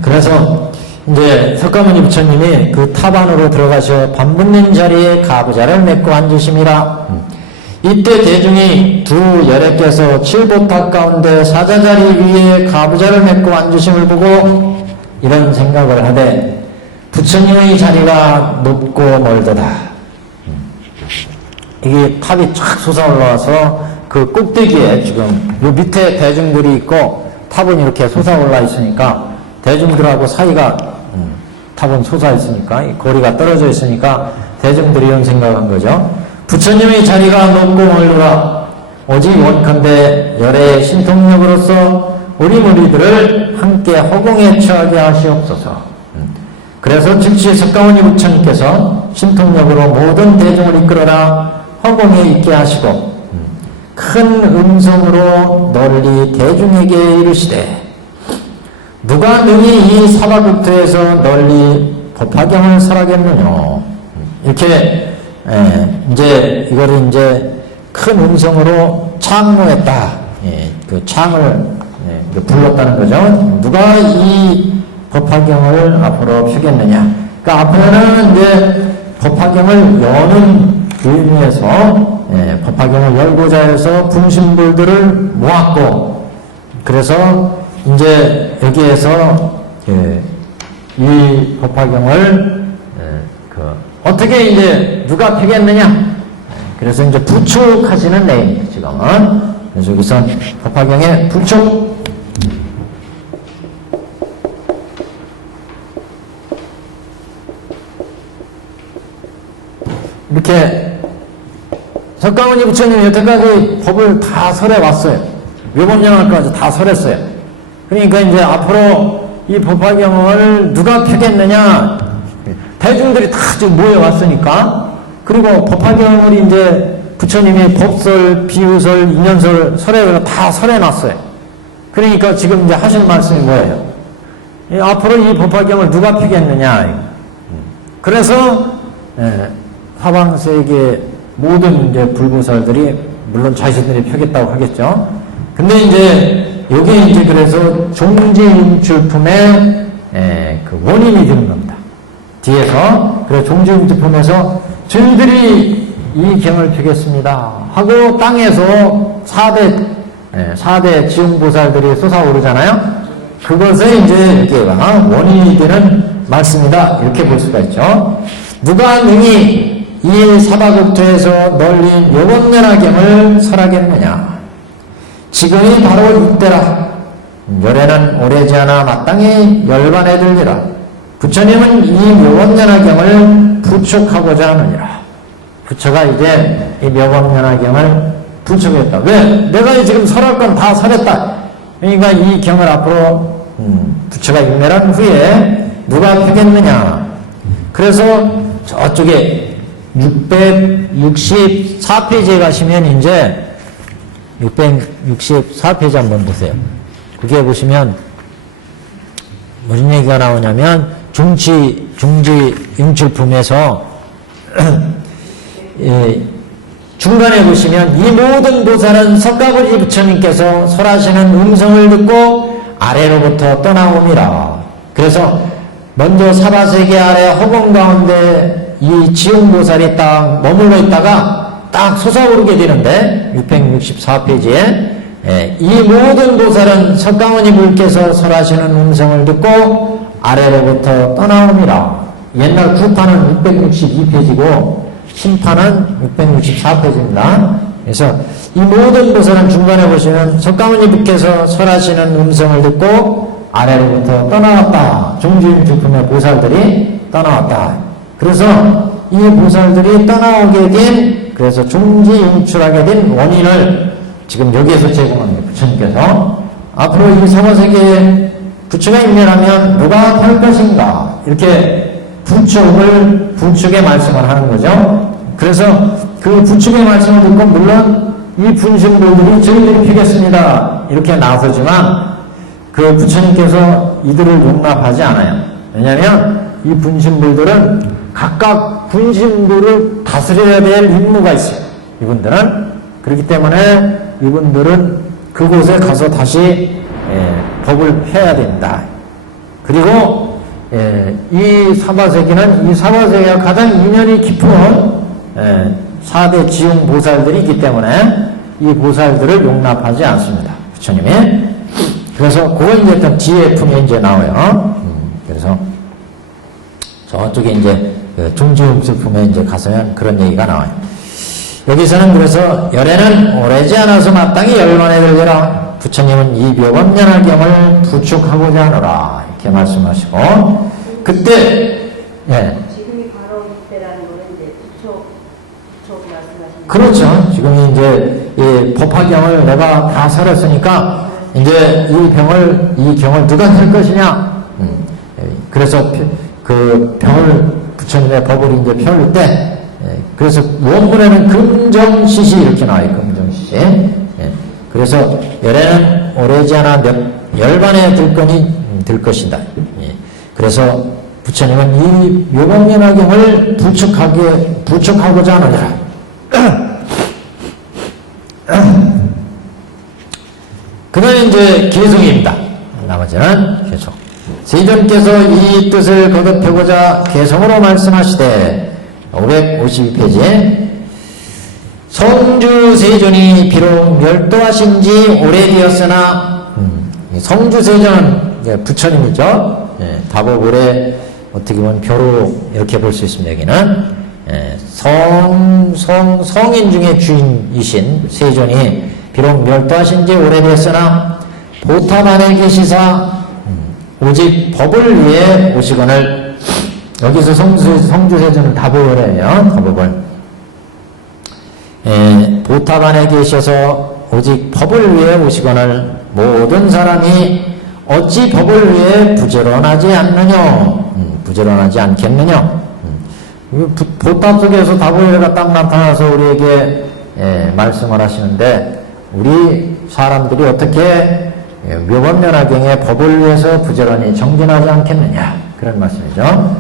그래서 이제 석가모니 부처님이 그 탑 안으로 들어가셔 반분된 자리에 가부좌를 맺고 앉으심이라. 이때 대중이 두 열애께서 칠보탑 가운데 사자 자리 위에 가부좌를 맺고 앉으심을 보고 이런 생각을 하되 부처님의 자리가 높고 멀도다. 이게 탑이 쫙 솟아올라와서 그 꼭대기에 지금 요 밑에 대중들이 있고 탑은 이렇게 솟아올라 있으니까 대중들하고 사이가 탑은 솟아 있으니까 거리가 떨어져 있으니까 대중들이 이런 생각한 거죠. 부처님의 자리가 높고 멀도다. 오직 원컨대 열애의 신통력으로서 우리 무리들을 함께 허공에 처하게 하시옵소서. 그래서 즉시 석가모니 부처님께서 신통력으로 모든 대중을 이끌어라 허공에 있게 하시고 큰 음성으로 널리 대중에게 이르시되 누가 능히 이 사바국토에서 널리 법화경을 설하겠느냐. 이렇게 이제 이거를 이제 큰 음성으로 창모했다. 그 창을 불렀다는 거죠. 누가 이 법화경을 앞으로 펴겠느냐. 그러니까 앞으로는 이제 법화경을 여는 의미에서 법화경을 열고자 해서 분신불들을 모았고, 그래서 이제 여기에서 이 법화경을 어떻게 이제 누가 펴겠느냐. 그래서 이제 부축하시는 내용이에요, 지금은. 그래서 여기서 법화경의 부축. 이렇게 석가모니 부처님이 여태까지 법을 다 설해왔어요. 묘법영화까지 다 설했어요. 그러니까 이제 앞으로 이 법화경을 누가 펴겠느냐. 대중들이 다 지금 모여왔으니까. 그리고 법화경을 이제 부처님이 법설, 비유설, 인연설, 설해서 다 설해놨어요. 그러니까 지금 이제 하시는 말씀이 뭐예요? 앞으로 이 법화경을 누가 펴겠느냐. 그래서 사방세계 모든 이제 불구설들이 물론 자신들이 펴겠다고 하겠죠. 근데 이제 여기 이제 그래서 종지인출품의 그 원인이 되는 겁니다. 뒤에서 그래서 종지인출품에서 저희들이 이 경을 펴겠습니다 하고 땅에서 4대 지용보살들이 솟아오르잖아요. 그것에 이제 이게가 원인이 되는 말씀이다. 이렇게 볼 수가 있죠. 누가 능히 이 사바국토에서 널린 요법연화경을 설하겠느냐. 지금이 바로 이때라. 열에는 오래지 않아 마땅히 열반에 들리라. 부처님은 이 묘법연화경을 부축하고자 하느니라. 부처가 이제 이 묘법연화경을 부축했다. 왜? 내가 지금 설할 건 다 설했다. 그러니까 이 경을 앞으로 부처가 인멸한 후에 누가 펴겠느냐. 그래서 저쪽에 664페이지에 가시면 이제 664페이지 한번 보세요. 그게 보시면 무슨 얘기가 나오냐면 중지 인출품에서 중간에 보시면 이 모든 보살은 석가모니 부처님께서 설하시는 음성을 듣고 아래로부터 떠나옵니다. 그래서 먼저 사바세계 아래 허공 가운데 이 지용보살이 딱 머물러 있다가 딱 솟아오르게 되는데 664페이지에 이 모든 보살은 석가모니 불께서 설하시는 음성을 듣고 아래로부터 떠나옵니다. 옛날 구판은 662페이지고 신판은 664페이지입니다. 그래서 이 모든 보살은 중간에 보시면 석가모니 불께서 설하시는 음성을 듣고 아래로부터 떠나왔다. 종주인주품의 보살들이 떠나왔다. 그래서 이 보살들이 떠나오게 된, 그래서 종지인출하게 된 원인을 지금 여기에서 제공합니다. 부처님께서 앞으로 이 사바세계에 부처가 인멸하면 누가 할 것인가, 이렇게 부축의 말씀을 하는 거죠. 그래서 그 부축의 말씀을 듣고 물론 이 분신들이 저희들이 피겠습니다 이렇게 나서지만 그 부처님께서 이들을 용납하지 않아요. 왜냐하면 이 분신불들은 각각 분신불을 다스려야 될 임무가 있어요. 이분들은. 그렇기 때문에 이분들은 그곳에 가서 다시 법을 펴야 된다. 그리고 이 사바세계는 이 사바세계가 가장 인연이 깊은 4대 지용 보살들이 있기 때문에 이 보살들을 용납하지 않습니다. 부처님이. 그래서 그건 이제 좀 뒤에 품에 이제 나와요. 그래서 저쪽에 이제 중지음수품에 이제 가서면 그런 얘기가 나와요. 여기서는 그래서 열에는 오래지 않아서 마땅히 열반에 들리라. 부처님은 이 묘법연화경을 부축하고자 하노라. 이렇게 말씀하시고, 그때, 지금이 바로 이때라는 거는 이제 부축 말씀하시는 그렇죠. 지금 이제 이 법화경을 내가 다 설했으니까 이제 이 경을 누가 할 것이냐. 그래서 그 병을 부처님의 법을 이제 펴올 때 그래서 원문에는 금정시시 이렇게 나와요. 금정시시. 그래서 열에는 오래지 않아 열반에 들 것이다. 그래서 부처님은 이 묘법면화경을 부축하고자 하느니라. 그는 이제 개성입니다. 나머지는 개성. 세존께서 이 뜻을 거듭하고자 개성으로 말씀하시되 552페이지에 성주세존이 비록 멸도하신 지 오래되었으나 성주세존은 부처님이죠. 다보불의 어떻게 보면 표로 이렇게 볼 수 있습니다. 여기는 성인 중에 주인이신 세존이 비록 멸도하신 지 오래되었으나 보탑 안에 계시사 오직 법을 위해 오시거늘 여기서 성주세존은 다보불이에요. 다보불. 보탑 안에 계셔서 오직 법을 위해 오시거늘 모든 사람이 어찌 법을 위해 부지런하지 않느냐 부지런하지 않겠느냐 보탑 속에서 다보회가 딱 나타나서 우리에게 말씀을 하시는데 우리 사람들이 어떻게 묘법면화경의 법을 위해서 부지런히 정진하지 않겠느냐 그런 말씀이죠.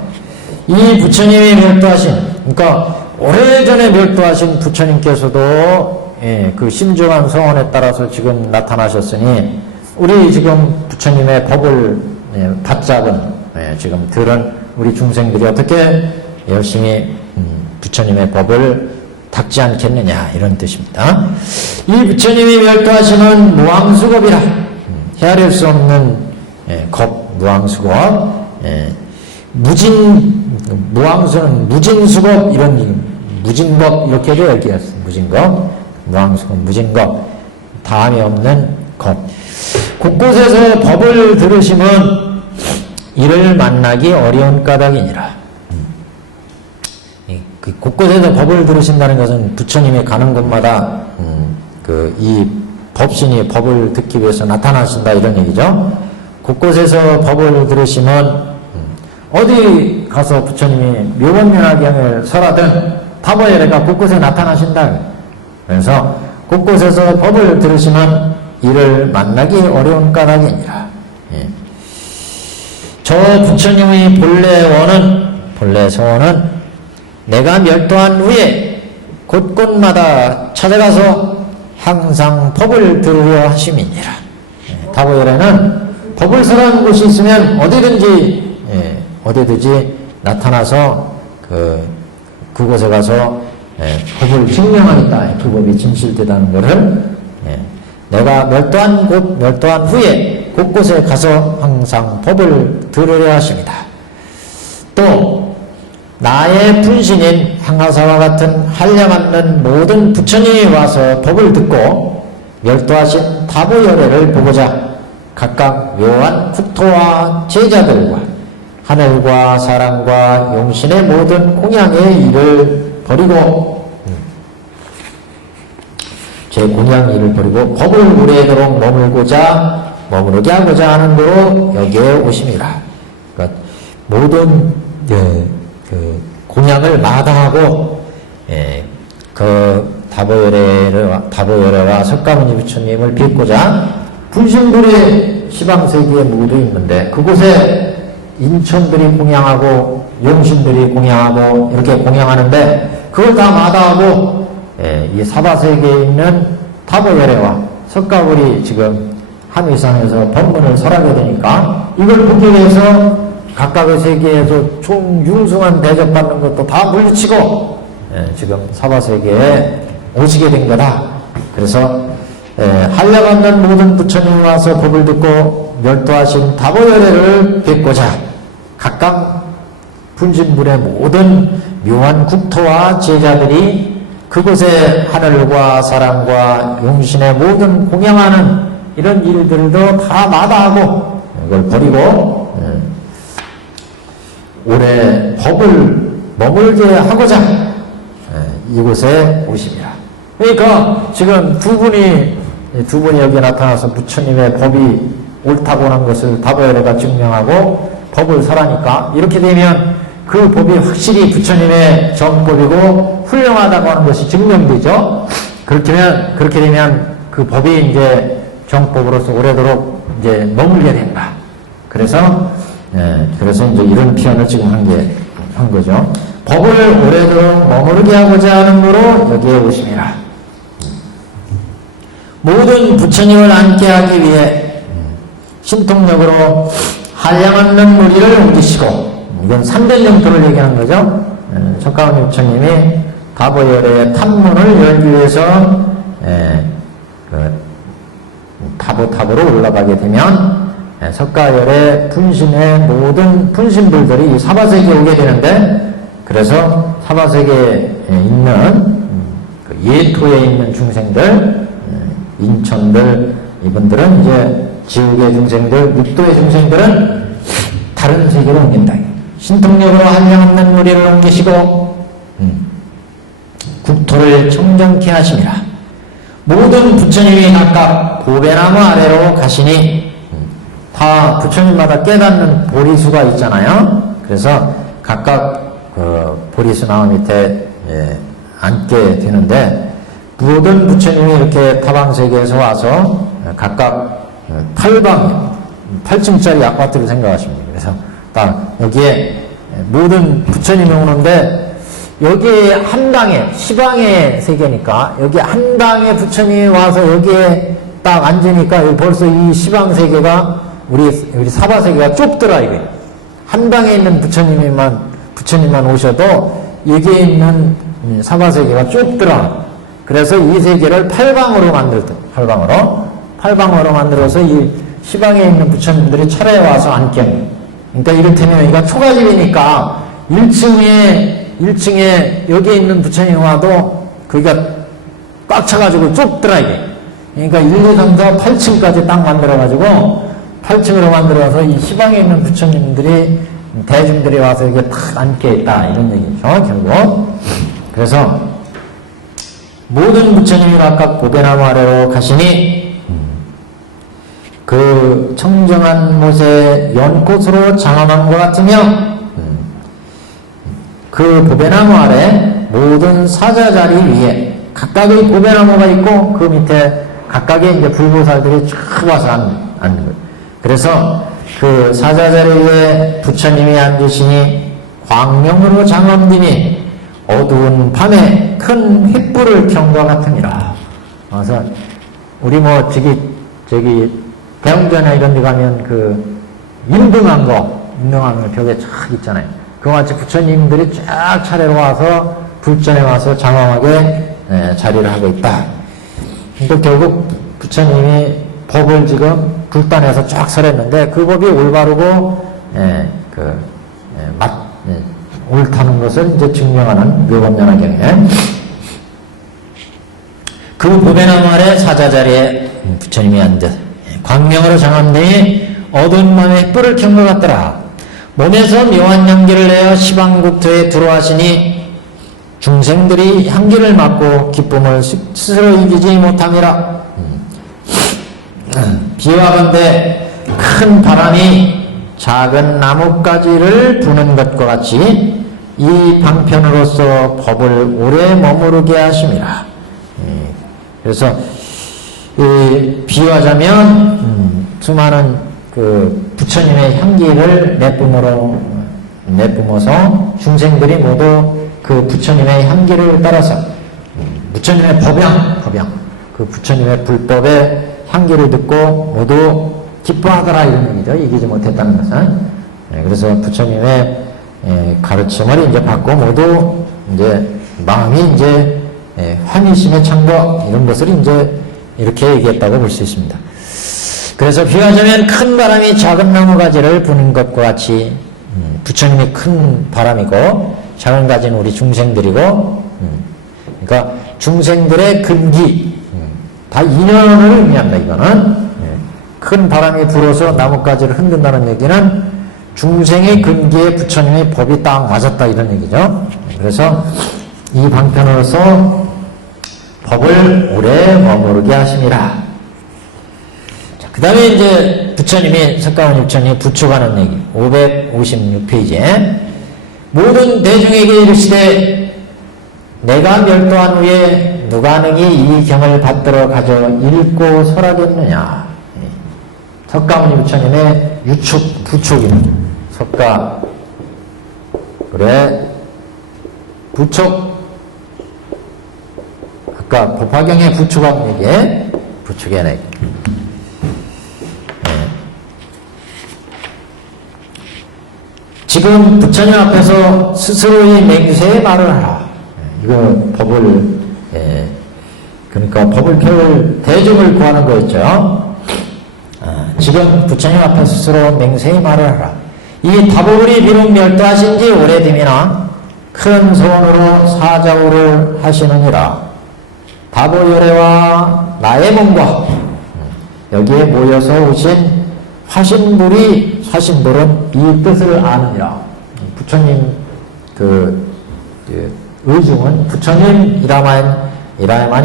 이 부처님이 멸도하신 그러니까 오래전에 멸도하신 부처님께서도 그 심중한 성원에 따라서 지금 나타나셨으니 우리 지금 부처님의 법을 받잡은 지금 들은 우리 중생들이 어떻게 열심히 부처님의 법을 닦지 않겠느냐 이런 뜻입니다. 이 부처님이 멸도하시는 무왕수겁이라 헤아릴 수 없는 겁 무왕수겁 무왕수는 무진수겁 이런 무진겁 이렇게도 얘기했어요. 무진겁 무왕수겁 무진겁 다함이 없는 겁. 곳곳에서 법을 들으시면 이를 만나기 어려운 까닭이니라. 그 곳곳에서 법을 들으신다는 것은 부처님이 가는 곳마다 이 법신이 법을 듣기 위해서 나타나신다 이런 얘기죠. 곳곳에서 법을 들으시면 어디 가서 부처님이 묘법면화경을 설하든 다보회가 곳곳에 나타나신다. 그래서 곳곳에서 법을 들으시면 이를 만나기 어려운 까닭이니라. 저 부처님의 본래 소원은 내가 멸도한 후에 곳곳마다 찾아가서 항상 법을 들으려 하심이니라. 다보회는 법을 설하는 곳이 있으면 어디든지 나타나서 그곳에 가서 법을 증명하겠다. 그 법이 진실되다는 것을 내가 멸도한 후에 곳곳에 가서 항상 법을 들으려 하십니다. 또 나의 분신인 향하사와 같은 한량없는 모든 부처님이 와서 법을 듣고 멸도하신 다보열애를 보고자 각각 묘한 국토와 제자들과 하늘과 사람과 용신의 모든 공양의 일을 버리고 제 공양 일을 버리고 법을 오래도록 머무르게 하고자 하는 도로 여기에 오심이라. 그러니까 모든 공양을 마다하고 그 다보열애와 석가모니 부처님을 뵙고자 분신불이 시방세계에 모두 있는데 그곳에 인천들이 공양하고 용신들이 공양하고 이렇게 공양하는데 그걸 다 마다하고 이 사바세계에 있는 다보열애와 석가불이 지금 함의상에서 법문을 설하게 되니까 이걸 보기 위해서 각각의 세계에서 총 융숭한 대접받는 것도 다 물리치고 지금 사바세계에 오시게 된 거다. 그래서 한량없는 모든 부처님이 와서 법을 듣고 멸도하신 다보열애를 뵙고자 각각 분진불의 모든 묘한 국토와 제자들이 그곳에 하늘과 사람과 용신의 모든 공양하는 이런 일들도 다 마다하고 이걸 버리고 올해 법을 머물게 하고자 이곳에 오십니다. 그러니까 지금 두 분이 여기 나타나서 부처님의 법이 옳다고 하는 것을 다보열애가 증명하고 법을 설하니까 이렇게 되면 그 법이 확실히 부처님의 정법이고 훌륭하다고 하는 것이 증명되죠. 그렇게 되면 그 법이 이제 정법으로서 오래도록 이제 머물게 된다. 그래서 이제 이런 표현을 지금 한 거죠. 법을 오래도록 머무르게 하고자 하는 거로 여기에 오심이라. 모든 부처님을 앉게 하기 위해 신통력으로 한량없는 무리를 옮기시고, 이건 3대 영토를 얘기하는 거죠. 석가모니 부처님이 다보열의 탑문을 열기 위해서 타보로 올라가게 되면 석가열의 분신의 모든 분신불들이 이 사바세계에 오게 되는데, 그래서 사바세계에 있는 그 예토에 있는 중생들, 인천들, 이분들은 이제 지옥의 중생들, 육도의 중생들은 다른 세계로 옮긴다. 신통력으로 한량없는 무리를 옮기시고 국토를 청정케 하심이라. 모든 부처님이 각각 보배나무 아래로 가시니, 다 부처님마다 깨닫는 보리수가 있잖아요. 그래서 각각 그 보리수 나무 밑에 앉게 되는데, 모든 부처님이 이렇게 타방세계에서 와서 각각 8층짜리 아파트를 생각하시면 돼요. 그래서 딱 여기에 모든 부처님이 오는데, 여기에 한 방에, 시방의 세계니까, 여기 한 방에 부처님이 와서 여기에 딱 앉으니까, 여기 벌써 이 시방 세계가, 우리 사바 세계가 좁더라, 이거예요. 한 방에 있는 부처님만 오셔도, 여기에 있는 사바 세계가 좁더라. 그래서 이 세계를 8방으로 만들었다. 8방으로 만들어서 이 시방에 있는 부처님들이 차례에 와서 앉게 합니다. 그러니까 이를테면 여기가 초가집이니까 1층에 여기에 있는 부처님 와도 거기가 꽉 차가지고 좁더라, 이게. 그러니까 1, 2, 3, 4, 8층까지 딱 만들어가지고 8층으로 만들어서 이 시방에 있는 부처님들이, 대중들이 와서 여기에 탁 앉게 있다, 이런 얘기죠, 결국. 그래서 모든 부처님이 각각 보배나무 아래로 가시니, 그 청정한 못에 연꽃으로 장엄한 것 같으며, 그 보배나무 아래 모든 사자 자리 위에 각각의 보배나무가 있고, 그 밑에 각각의 이제 불보살들이 쫙 와서 앉는 거예요. 그래서 그 사자 자리 위에 부처님이 앉으시니 광명으로 장엄되니 어두운 밤에 큰 횃불을 켠과 같으니라. 그래서 우리 저기 대웅전에 이런 데 가면 그 인등한 거 벽에 쫙 있잖아요. 그와 같이 부처님들이 쫙 차례로 와서 불전에 와서 장엄하게 자리를 하고 있다. 근데 결국 부처님이 법을 지금 불단에서 쫙 설했는데, 그 법이 올바르고 옳다는 것을 이제 증명하는 묘법연화경에, 그 보배나무 아래 사자 자리에 부처님이 앉아 광명으로 장엄되니 어두운 밤에 뿔을 켠 것 같더라. 몸에서 묘한 향기를 내어 시방국토에 들어와시니 중생들이 향기를 맡고 기쁨을 스스로 이기지 못함이라. 비와 건대 큰 바람이 작은 나뭇가지를 부는 것과 같이 이 방편으로서 법을 오래 머무르게 하심이라. 그래서 비유하자면 수많은 그 부처님의 향기를 내뿜어서 중생들이 모두 그 부처님의 향기를 따라서 부처님의 법양 그 부처님의 불법의 향기를 듣고 모두 기뻐하더라, 이런 얘기죠. 이기지 못했다는 것은. 그래서 부처님의 가르침을 이제 받고 모두 이제 마음이 이제 환희심에 찬 것, 이런 것을 이제 이렇게 얘기했다고 볼 수 있습니다. 그래서 비유하자면 큰 바람이 작은 나무가지를 부는 것과 같이 부처님이 큰 바람이고 작은 가지는 우리 중생들이고, 그러니까 중생들의 근기, 다 인연을 의미한다, 이거는. 큰 바람이 불어서 나뭇가지를 흔든다는 얘기는 중생의 근기에 부처님의 법이 딱 맞았다, 이런 얘기죠. 그래서 이 방편으로서 법을 오래 머무르게 하심이라. 그 다음에 이제 부처님이, 석가모니 부처님이 부축하는 얘기, 556페이지에, 모든 대중에게 이르시되, 내가 멸도한 후에 누가 능히 이 경을 받들어 가져 읽고 설하겠느냐. 석가모니 부처님의 유축, 부축입니다. 석가, 그래, 부축, 아까 법화경에 부축한 얘기에 부축의 얘기. 지금 부처님 앞에서 스스로의 맹세의 말을 하라. 이거 법을, 그러니까 법을 배울 대중을 구하는 거였죠. 지금 부처님 앞에 스스로 맹세의 말을 하라. 이 다보불이 비록 멸도하신 지 오래됨이나 큰 소원으로 사자우를 하시느니라. 다보열애와 나의 몸과 여기에 모여서 오신 화신불은 이 뜻을 아느니라. 부처님 의중은 부처님이라만이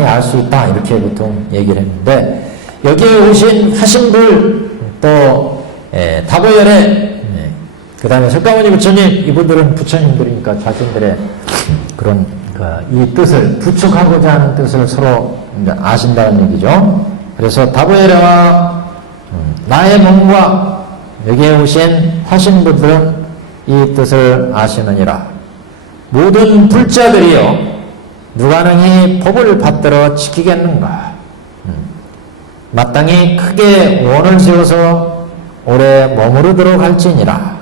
알 수 있다, 이렇게 보통 얘기를 했는데, 여기에 오신 화신불, 또 다보열애, 그 다음에 석가모니 부처님, 이분들은 부처님들이니까 자신들의 그런 이 뜻을, 부축하고자 하는 뜻을 서로 아신다는 얘기죠. 그래서 다보열애와 나의 몸과 여기에 오신 화신분들은 이 뜻을 아시느니라. 모든 불자들이요, 누가 능히 법을 받들어 지키겠는가. 마땅히 크게 원을 세워서 오래 머무르도록 할지니라.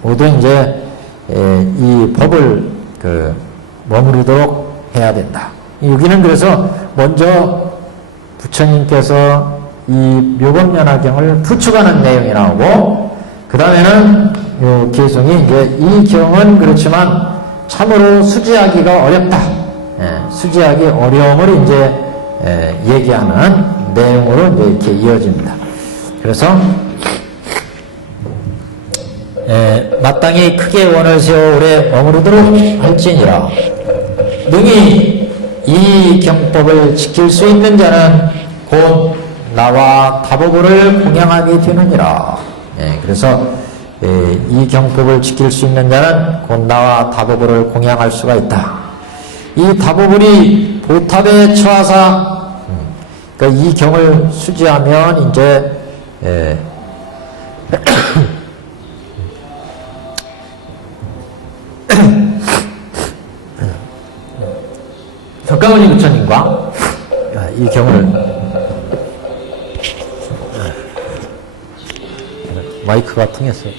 모두 이제 이 법을 머무르도록 해야 된다. 여기는 그래서 먼저 부처님께서 이 묘법연화경을 부축하는 내용이 나오고, 그 다음에는 요 개성이 이제 이 경은 그렇지만 참으로 수지하기가 어렵다. 수지하기 어려움을 이제 얘기하는 내용으로 이제 이렇게 이어집니다. 그래서 마땅히 크게 원을 세워 오래 머무르도록 할지니라. 능히 이 경법을 지킬 수 있는 자는 곧 나와 다보불을 공양하게 되느니라. 그래서 이 경법을 지킬 수 있는 자는 곧 나와 다보불을 공양할 수가 있다. 이 다보불이 보탑에 처하사, 그러니까 이 경을 수지하면 이제 석가모니 부처님과 이 경을, 마이크가 통했어요.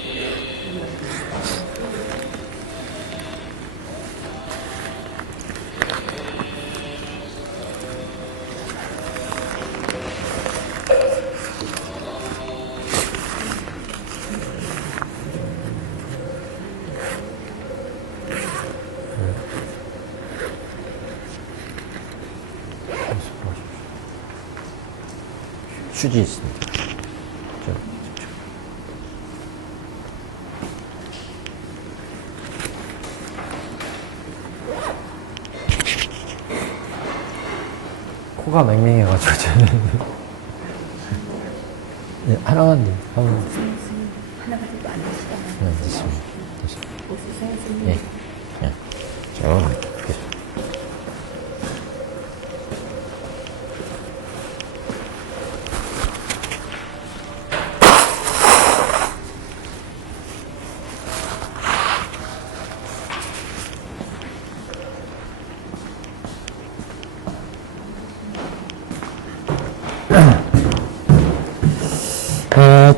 휴지 있습니다. 코가 맹맹해가지고 저는 하나만 하나 가지고 안 되시잖아요. 됐습니다. 오수생 예, 예, 저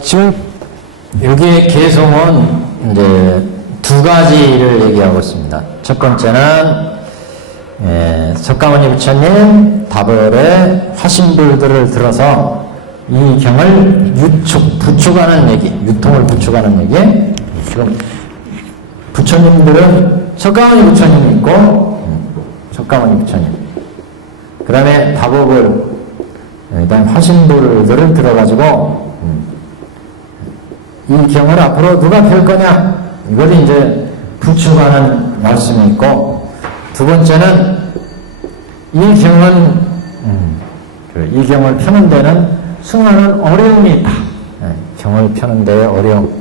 지금 여기에 개성은 이제 두 가지를 얘기하고 있습니다. 첫 번째는 석가모니 부처님 다보열의 화신불들을 들어서 이 경을 부축하는 얘기, 유통을 부축하는 얘기. 지금 부처님들은 석가모니 부처님이 있고, 석가모니 부처님, 그 다음에 다보불, 그 다음에 화신불들을 들어가지고 이 경을 앞으로 누가 펼 거냐, 이걸 이제 부축하는 말씀이 있고, 두 번째는 이 경을 펴는 데는 수많은 어려움이 있다. 경을 펴는데 어려움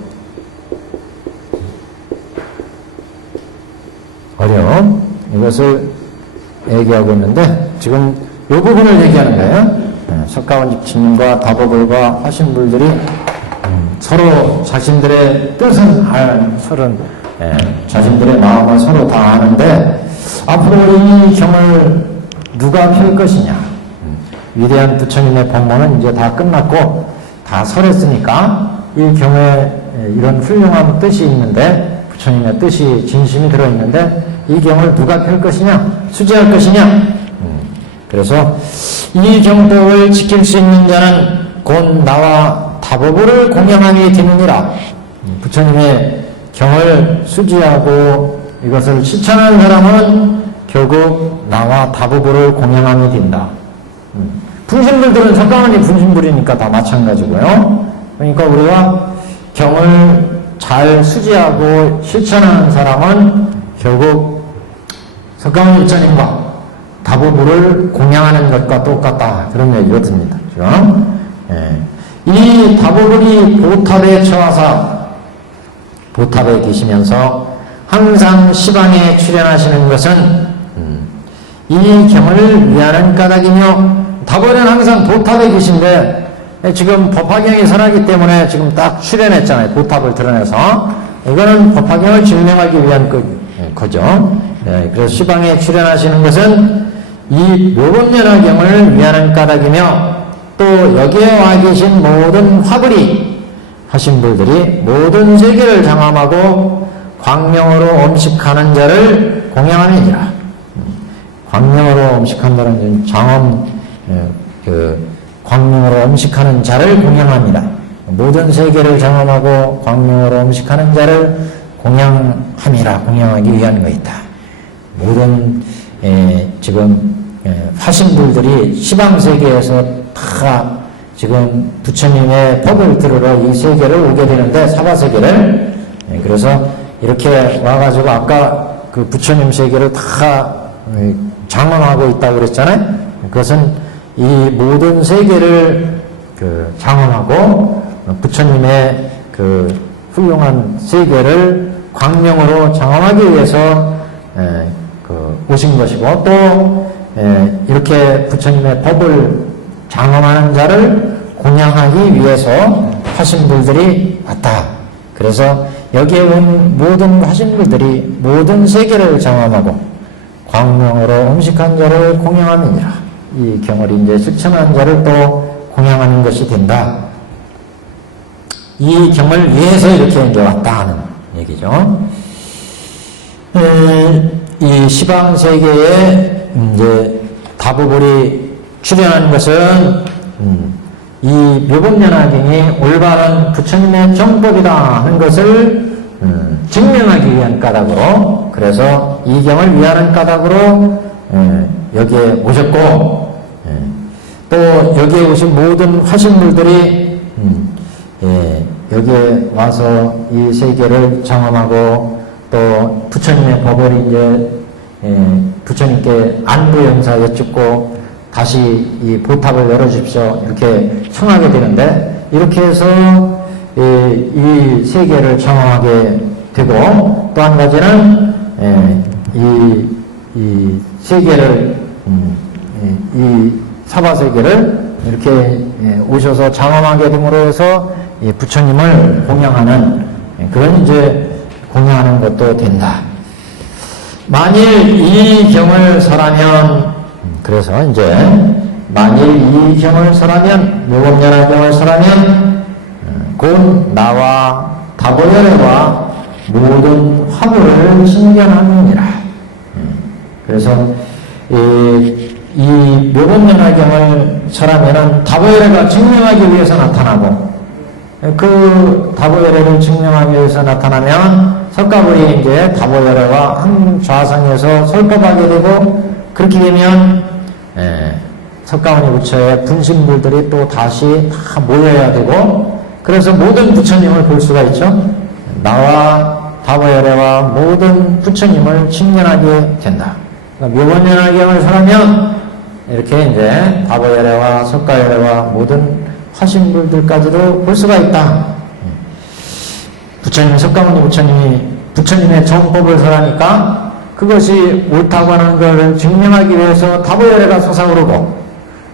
이것을 얘기하고 있는데 지금 이 부분을 얘기하는 거예요. 석가모니 부처님과 다보불과 화신불들이 서로 자신들의 뜻은 자신들의 마음을 서로 다 아는데 앞으로 이 경을 누가 펼 것이냐. 위대한 부처님의 법문은 이제 다 끝났고 다 설했으니까 이 경에 이런 훌륭한 뜻이 있는데 부처님의 뜻이 진심이 들어있는데 이 경을 누가 펼 것이냐 수지할 것이냐. 그래서 이 경법을 지킬 수 있는 자는 곧 나와 다보불을 공양하게 되느니라. 부처님의 경을 수지하고 이것을 실천하는 사람은 결국 나와 다보불을 공양하게 된다. 분신불들은 석가모니 분신불이니까 다 마찬가지고요. 그러니까 우리가 경을 잘 수지하고 실천하는 사람은 결국 석가모니 부처님과 다보불을 공양하는 것과 똑같다. 그런 얘기가 듭니다. 그렇죠? 이 다보불이 보탑에 처하사 보탑에 계시면서 항상 시방에 출연하시는 것은 이 경을 위하는 까닭이며 다보는 항상 보탑에 계신데 지금 법화경이 설하기 때문에 지금 딱 출연했잖아요. 보탑을 드러내서 이거는 법화경을 증명하기 위한 거죠. 그래서 시방에 출연하시는 것은 이 묘법연화경을 위하는 까닭이며 또 여기에 와 계신 모든 화불이 화신불들이 모든 세계를 장엄하고 광명으로 엄식하는 자를 공양함이니라. 광명으로 엄식한다는 장엄 광명으로 엄식하는 자를 공양합니다. 모든 세계를 장엄하고 광명으로 엄식하는 자를 공양함이라. 공양하기 위한 것이다. 모든 지금 화신불들이 시방세계에서 다 지금 부처님의 법을 들으러 이 세계를 오게 되는데 사바세계를 그래서 이렇게 와가지고 아까 그 부처님 세계를 다 장엄하고 있다고 그랬잖아요. 그것은 이 모든 세계를 장엄하고 부처님의 그 훌륭한 세계를 광명으로 장엄하기 위해서 오신 것이고 또 이렇게 부처님의 법을 장엄하는 자를 공양하기 위해서 화신불들이 왔다. 그래서 여기에 온 모든 화신불들이 모든 세계를 장엄하고 광명으로 음식한 자를 공양함이니라. 이 경을 이제 실천한 자를 또 공양하는 것이 된다. 이 경을 위해서 이렇게 이제 왔다 하는 얘기죠. 이 시방 세계에 이제 다보불이 출연한 것은 이 묘법연화경이 올바른 부처님의 정법이다 하는 것을 증명하기 위한 까닭으로 그래서 이 경을 위하는 까닭으로 여기에 오셨고 또 여기에 오신 모든 화신물들이 여기에 와서 이 세계를 장엄하고 또 부처님의 법을 이제 부처님께 안부 영사 여쭙고 다시 이 보탑을 열어주십시오 이렇게 청하게 되는데 이렇게 해서 이 세계를 장엄하게 되고 또 한 가지는 이 세계를 이 사바세계를 이렇게 오셔서 장엄하게 됨으로 해서 부처님을 공양하는 그런 이제 공양하는 것도 된다. 만일 이 경을 설하면 그래서 이제 만일 이 경을 설하면 묘법연화경을 설하면 곧 나와 다보열애와 모든 화불을 신견함이니라. 그래서 이 묘법연화경을 설하면은 다보열애가 증명하기 위해서 나타나고 그 다보열애를 증명하기 위해서 나타나면 석가불이 이제 다보열애와 한 좌상에서 설법하게 되고 그렇게 되면 석가모니 부처의 분신불들이 또 다시 다 모여야 되고 그래서 모든 부처님을 볼 수가 있죠. 나와 다보열애와 모든 부처님을 친견하게 된다. 그러니까 묘법연화경을 설하면 이렇게 이제 다보열애와 석가열애와 모든 화신불들까지도 볼 수가 있다. 부처님, 석가모니 부처님의 정법을 설하니까 그것이 옳다고 하는 것을 증명하기 위해서 다보열애가 솟아오르고,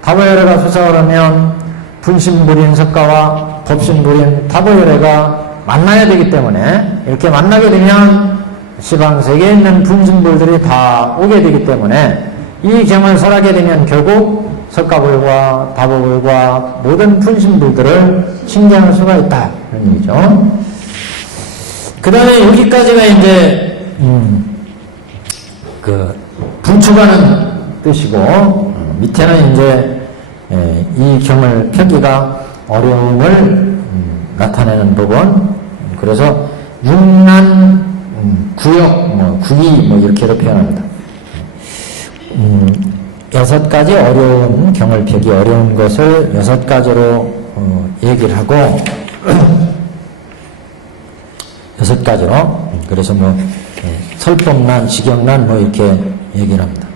다보열애가 솟아오르면 분신불인 석가와 법신불인 다보열애가 만나야 되기 때문에, 이렇게 만나게 되면 시방세계에 있는 분신불들이 다 오게 되기 때문에 이 경을 설하게 되면 결국 석가불과 다보불과 모든 분신불들을 칭찬할 수가 있다, 그런 얘기죠. 그 다음에 여기까지가 이제 그 부추가는 뜻이고, 밑에는 이제 이 경을 펴기가 어려움을 나타내는 부분. 그래서 육난 구역, 구이 이렇게도 표현합니다. 6가지 어려운 경을 펴기 어려운 것을 6가지로 얘기를 하고 6가지로. 그래서 설법난, 직역난 이렇게 얘기를 합니다.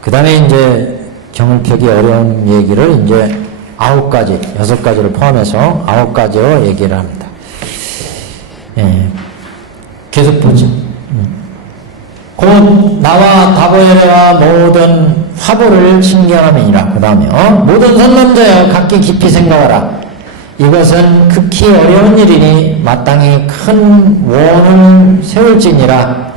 그 다음에 이제 경을 펴기 어려운 얘기를 이제 9가지, 6가지를 포함해서 9가지로 얘기를 합니다. 계속 보지. 곧 나와 다보열애와 모든 화보를 신경함이니라. 그 다음에 모든 선남자여 각기 깊이 생각하라. 이것은 극히 어려운 일이니 마땅히 큰 원을 세울지니라.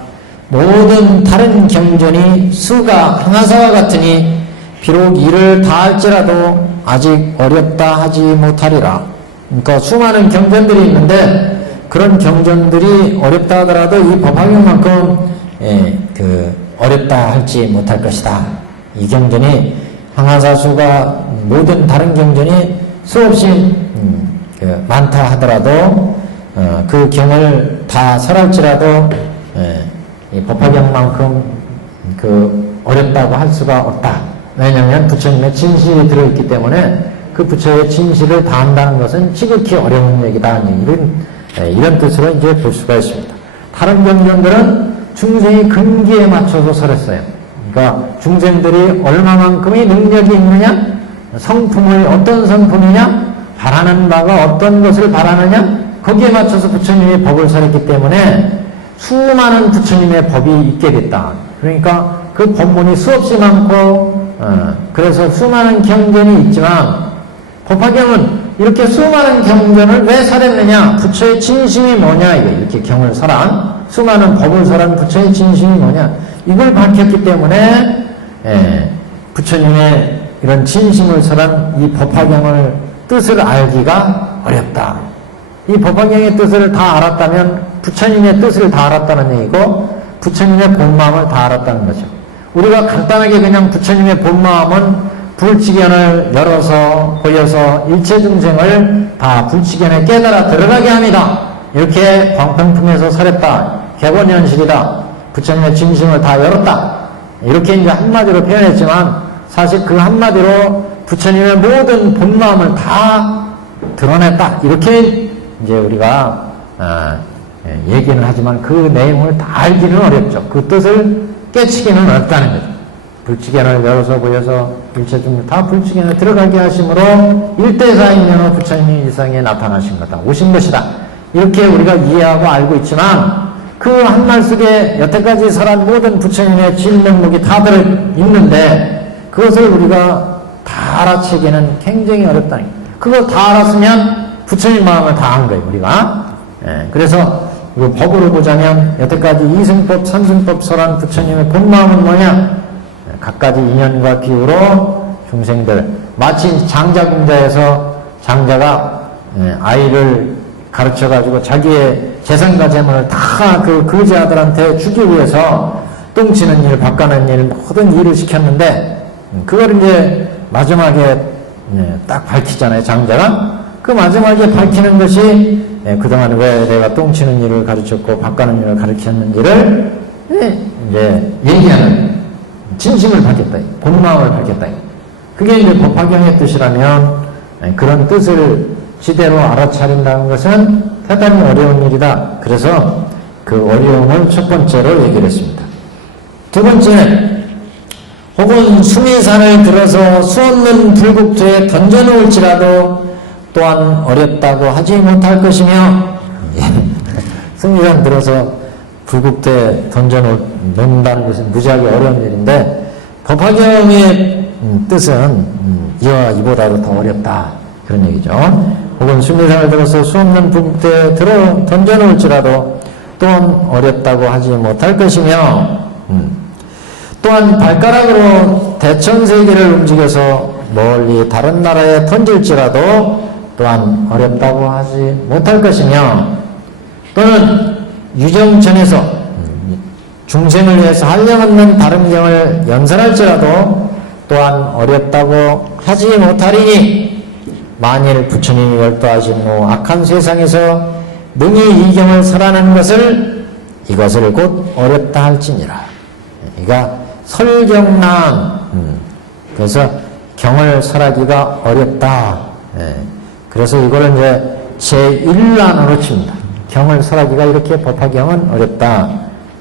모든 다른 경전이 수가 항아사와 같으니 비록 이를 다 할지라도 아직 어렵다 하지 못하리라. 그러니까 수많은 경전들이 있는데 그런 경전들이 어렵다 하더라도 이 법화경만큼 어렵다 할지 못할 것이다. 이 경전이 항아사수가 모든 다른 경전이 수없이 많다 하더라도 그 경을 다 설할지라도 이 법화경만큼 어렵다고 할 수가 없다. 왜냐하면 부처님의 진실이 들어있기 때문에 그 부처의 진실을 다 한다는 것은 지극히 어려운 얘기다. 이런 뜻으로 이제 볼 수가 있습니다. 다른 경전들은 중생의 근기에 맞춰서 설했어요. 그러니까 중생들이 얼마만큼의 능력이 있느냐, 성품을 어떤 성품이냐, 바라는 바가 어떤 것을 바라느냐, 거기에 맞춰서 부처님의 법을 설했기 때문에 수많은 부처님의 법이 있게 됐다. 그러니까 그 법문이 수없이 많고 그래서 수많은 경전이 있지만 법화경은 이렇게 수많은 경전을 왜 설했느냐, 부처의 진심이 뭐냐, 이렇게 경을 설한 수많은 법을 설한 부처의 진심이 뭐냐, 이걸 밝혔기 때문에 부처님의 이런 진심을 설한 이 법화경을 뜻을 알기가 어렵다. 이 법화경의 뜻을 다 알았다면 부처님의 뜻을 다 알았다는 얘기고 부처님의 본마음을 다 알았다는 거죠. 우리가 간단하게 그냥 부처님의 본마음은 불치견을 열어서 보여서 일체 중생을 다 불치견에 깨달아 들어가게 합니다. 이렇게 광평품에서 설했다. 객원현실이다. 부처님의 진심을 다 열었다. 이렇게 이제 한마디로 표현했지만 사실 그 한마디로 부처님의 모든 본마음을 다 드러냈다. 이렇게 이제 우리가 얘기는 하지만 그 내용을 다 알기는 어렵죠. 그 뜻을 깨치기는 어렵다는 거죠. 불치견을 열어서 보여서 일체 중생 다 불치견에 들어가게 하심으로 일대사이면허 부처님이 일상에 나타나신 거다. 오신 것이다. 이렇게 우리가 이해하고 알고 있지만 그 한 말 속에 여태까지 설한 모든 부처님의 진명목이 다 들어있는데 그것을 우리가 다 알아채기는 굉장히 어렵다는 거예요. 그걸 다 알았으면 부처님 마음을 다 한 거예요, 우리가. 그래서 그 법으로 보자면 여태까지 이승법, 삼승법 설한 부처님의 본마음은 뭐냐? 각가지 인연과 기후로 중생들, 마치 장자궁자에서 장자가 아이를 가르쳐가지고 자기의 재산과 재물을 다 그 거지아들한테 주기 위해서 똥치는 일, 밭가는 일, 모든 일을 시켰는데 그걸 이제 마지막에 딱 밝히잖아요, 장자가. 그 마지막에 밝히는 것이 그동안 왜 내가 똥치는 일을 가르쳤고 밭가는 일을 가르쳤는지를 이제 얘기하는 진심을 밝혔다. 본마음을 밝혔다. 그게 이제 법화경의 뜻이라면 그런 뜻을 지대로 알아차린다는 것은 대단히 어려운 일이다. 그래서 그 어려움을 첫 번째로 얘기를 했습니다. 두 번째는 혹은 수미산을 들어서 수없는 불국토에 던져놓을지라도 또한 어렵다고 하지 못할 것이며 승리산 들어서 불국토에 던져놓는다는 것은 무지하게 어려운 일인데 법화경의 뜻은 이와 이보다도 더 어렵다 그런 얘기죠. 혹은 승리산을 들어서 수없는 불국토에 던져놓을지라도 또한 어렵다고 하지 못할 것이며 또한 발가락으로 대천세계를 움직여서 멀리 다른 나라에 던질지라도 또한 어렵다고 하지 못할 것이며 또는 유정천에서 중생을 위해서 한량없는 다른 경을 연설할지라도 또한 어렵다고 하지 못하리니 만일 부처님이 열도하신 후 악한 세상에서 능히 이 경을 설하는 것을 이것을 곧 어렵다 할지니라. 그러니까 설경난 그래서 경을 설하기가 어렵다. 그래서 이거를 이제 제1난으로 칩니다. 경을 설하기가 이렇게 법화경은 어렵다.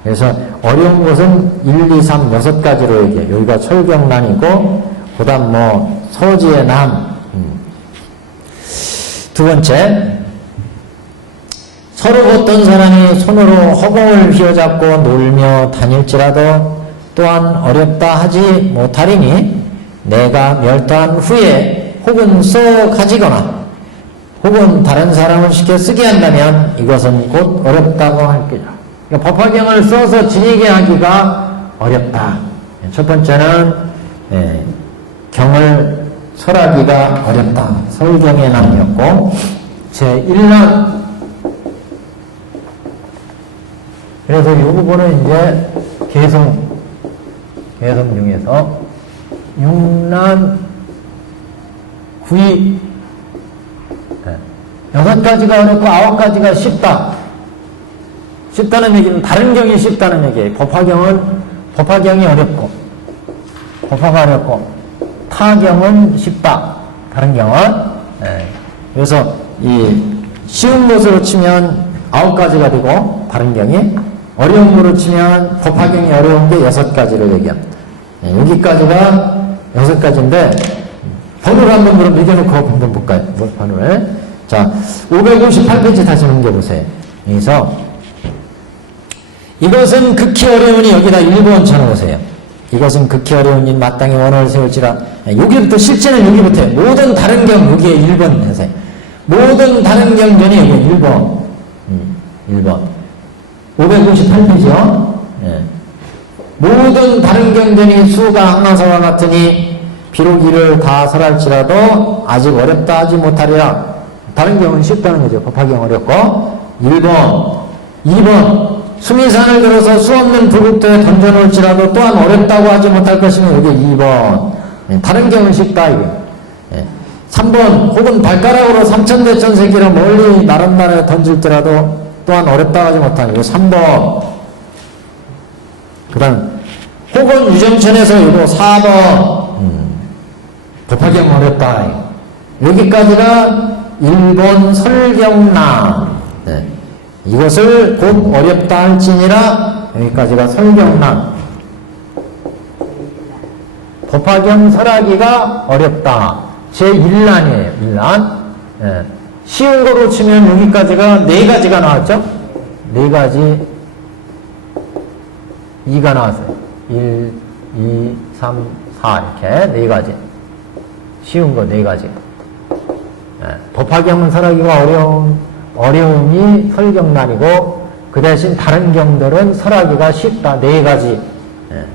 그래서 어려운 것은 1, 2, 3, 6가지로 얘기해요. 여기가 설경난이고 그 다음 뭐 서지의 난. 두 번째, 서로 어떤 사람이 손으로 허공을 휘어잡고 놀며 다닐지라도 또한 어렵다 하지 못하리니 내가 멸도한 후에 혹은 써 가지거나 혹은 다른 사람을 시켜 쓰게 한다면 이것은 곧 어렵다고 할 거죠. 그러니까 법화경을 써서 지니게 하기가 어렵다. 첫 번째는 경을 설하기가 어렵다. 설경의 난이었고 제1난 그래서 이 부분은 이제 개성 중에서 6난 9위 6가지가 어렵고 9가지가 쉽다. 쉽다는 얘기는 다른 경이 쉽다는 얘기예요. 법화경이 어렵고 법화가 어렵고 타경은 쉽다. 다른 경은 그래서 이 쉬운 것으로 치면 9가지가 되고 다른 경이 어려운 거로 치면 법화경이 어려운 게 6가지를 얘기합니다. 여기까지가 6가지인데 번호를 한번 그럼 매겨놓고 한번 볼까요? 번호를. 자, 558페이지 다시 넘겨보세요. 여기서 이것은 극히 어려우니 여기다 1번 쳐놓으세요. 이것은 극히 어려우니 마땅히 원어를 세울지라. 여기부터 실제는 여기부터 해요. 모든 다른 경 여기에 1번 하세요. 모든 다른 경전이 여기 1번. 1번. 558페이지요. 모든 다른 경전이 수가 항나서와 같으니 비록 이를 다 설할지라도 아직 어렵다 하지 못하리라. 다른 경우는 쉽다는 거죠. 법화경 어렵고 1번 2번 수미산을 들어서 수없는 불국토에 던져놓을지라도 또한 어렵다고 하지 못할 것이면 여기 2번 다른 경우는 쉽다 이거 3번 혹은 발가락으로 삼천대천세계로 멀리 다른 나라에 던질지라도 또한 어렵다고 하지 못하는 이거 3번 그 다음 혹은 유정천에서 이거 4번 법화경 어렵다 여기까지가 1번 설경난 이것을 곧 어렵다 할지니라 여기까지가 설경난 법화경 설하기가 어렵다 제1난이에요 1난 쉬운 거로 치면 여기까지가 4가지가 나왔죠 4가지 2가 나왔어요 1, 2, 3, 4 이렇게 4가지 쉬운 거 4가지 법화경은 설하기가 어려움이 설경난이고 그 대신 다른 경들은 설하기가 쉽다 4가지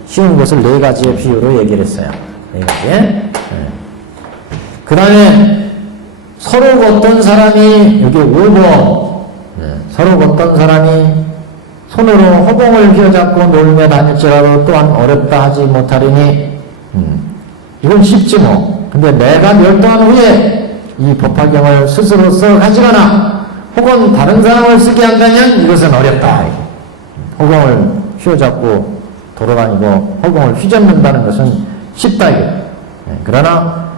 쉬운 것을 4가지의 비유로 얘기를 했어요 4가지 그 다음에 서로 어떤 사람이 여기 5번 서로 어떤 사람이 손으로 허공을 휘어잡고 놀며 다닐지라도 또한 어렵다 하지 못하리니 이건 쉽지 뭐 근데 내가 멸도한 후에 이 법화경을 스스로 써 가지거나 혹은 다른 사람을 쓰게 한다면 이것은 어렵다 허공을 휘어잡고 돌아다니고 허공을 휘젓는다는 것은 쉽다 이게 그러나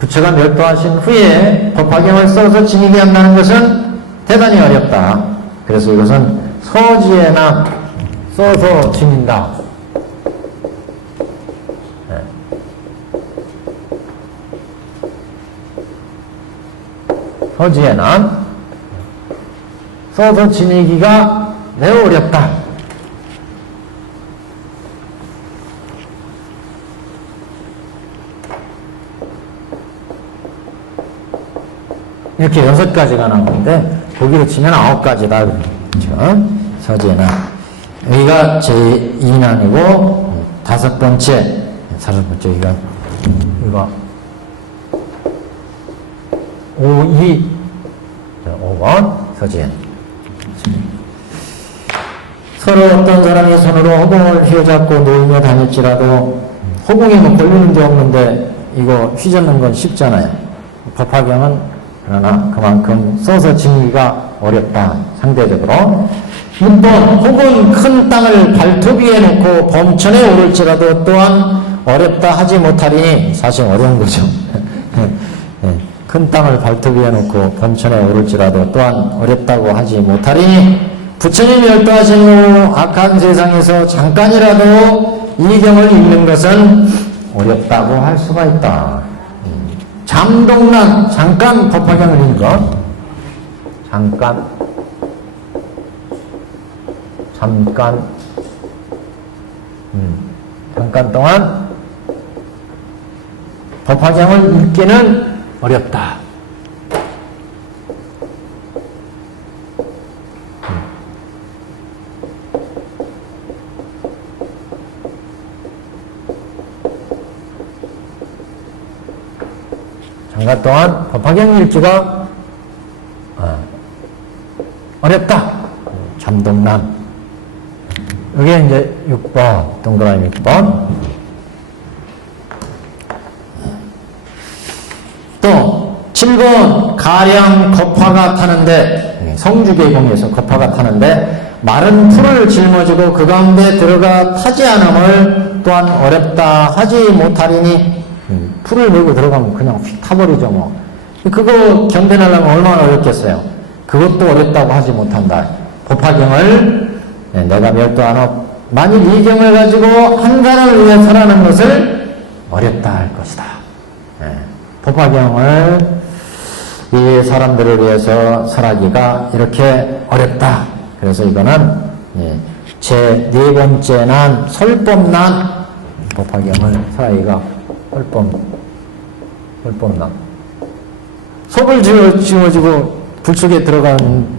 부처가 멸도하신 후에 법화경을 써서 지니게 한다는 것은 대단히 어렵다 그래서 이것은 서지에나 써서 지닌다 서지에나 써서 지니기가 매우 어렵다. 이렇게 6가지가 나오는데 거기로 치면 9가지다. 그렇죠? 서재나 여기가 제2난이고 5번째 이거 5번 서재. 서로 어떤 사람이 손으로 허공을 휘어잡고 놓으며 다닐지라도 허공에 뭐 걸리는 게 없는데 이거 휘젓는 건 쉽잖아요. 법화경은 그러나 그만큼 써서 지니기가 어렵다. 상대적으로. 6번 혹은 큰 땅을 발톱 위에 놓고 범천에 오를지라도 또한 어렵다 하지 못하리니 사실 어려운 거죠. 큰 땅을 발톱 위에 놓고 범천에 오를지라도 또한 어렵다고 하지 못하리니 부처님 멸도하신 후 악한 세상에서 잠깐이라도 이 경을 읽는 것은 어렵다고 할 수가 있다. 잠동란, 잠깐 법화경을 읽는 것. 잠깐 동안 법화경을 읽기는 어렵다. 잠깐 동안 법화경 읽기가 어렵다. 잠동란. 이게 이제 6번, 동그라미 6번. 또 7번 가령 거파가 타는데 성주계공에서 거파가 타는데 마른 풀을 짊어지고 그 가운데 들어가 타지 않음을 또한 어렵다 하지 못하리니 풀을 메고 들어가면 그냥 휙 타버리죠 뭐. 그거 견뎌내려면 얼마나 어렵겠어요. 그것도 어렵다고 하지 못한다. 법화경을 내가 멸도하노 만일 이 경을 가지고 한 사람을 위해 설하는 것을 어렵다 할 것이다. 법화경을 이 사람들을 위해서 설하기가 이렇게 어렵다. 그래서 이거는 제 4번째 난 설법난 법화경을 설하기가 설법난 섭을 지어지고 불 속에 들어가면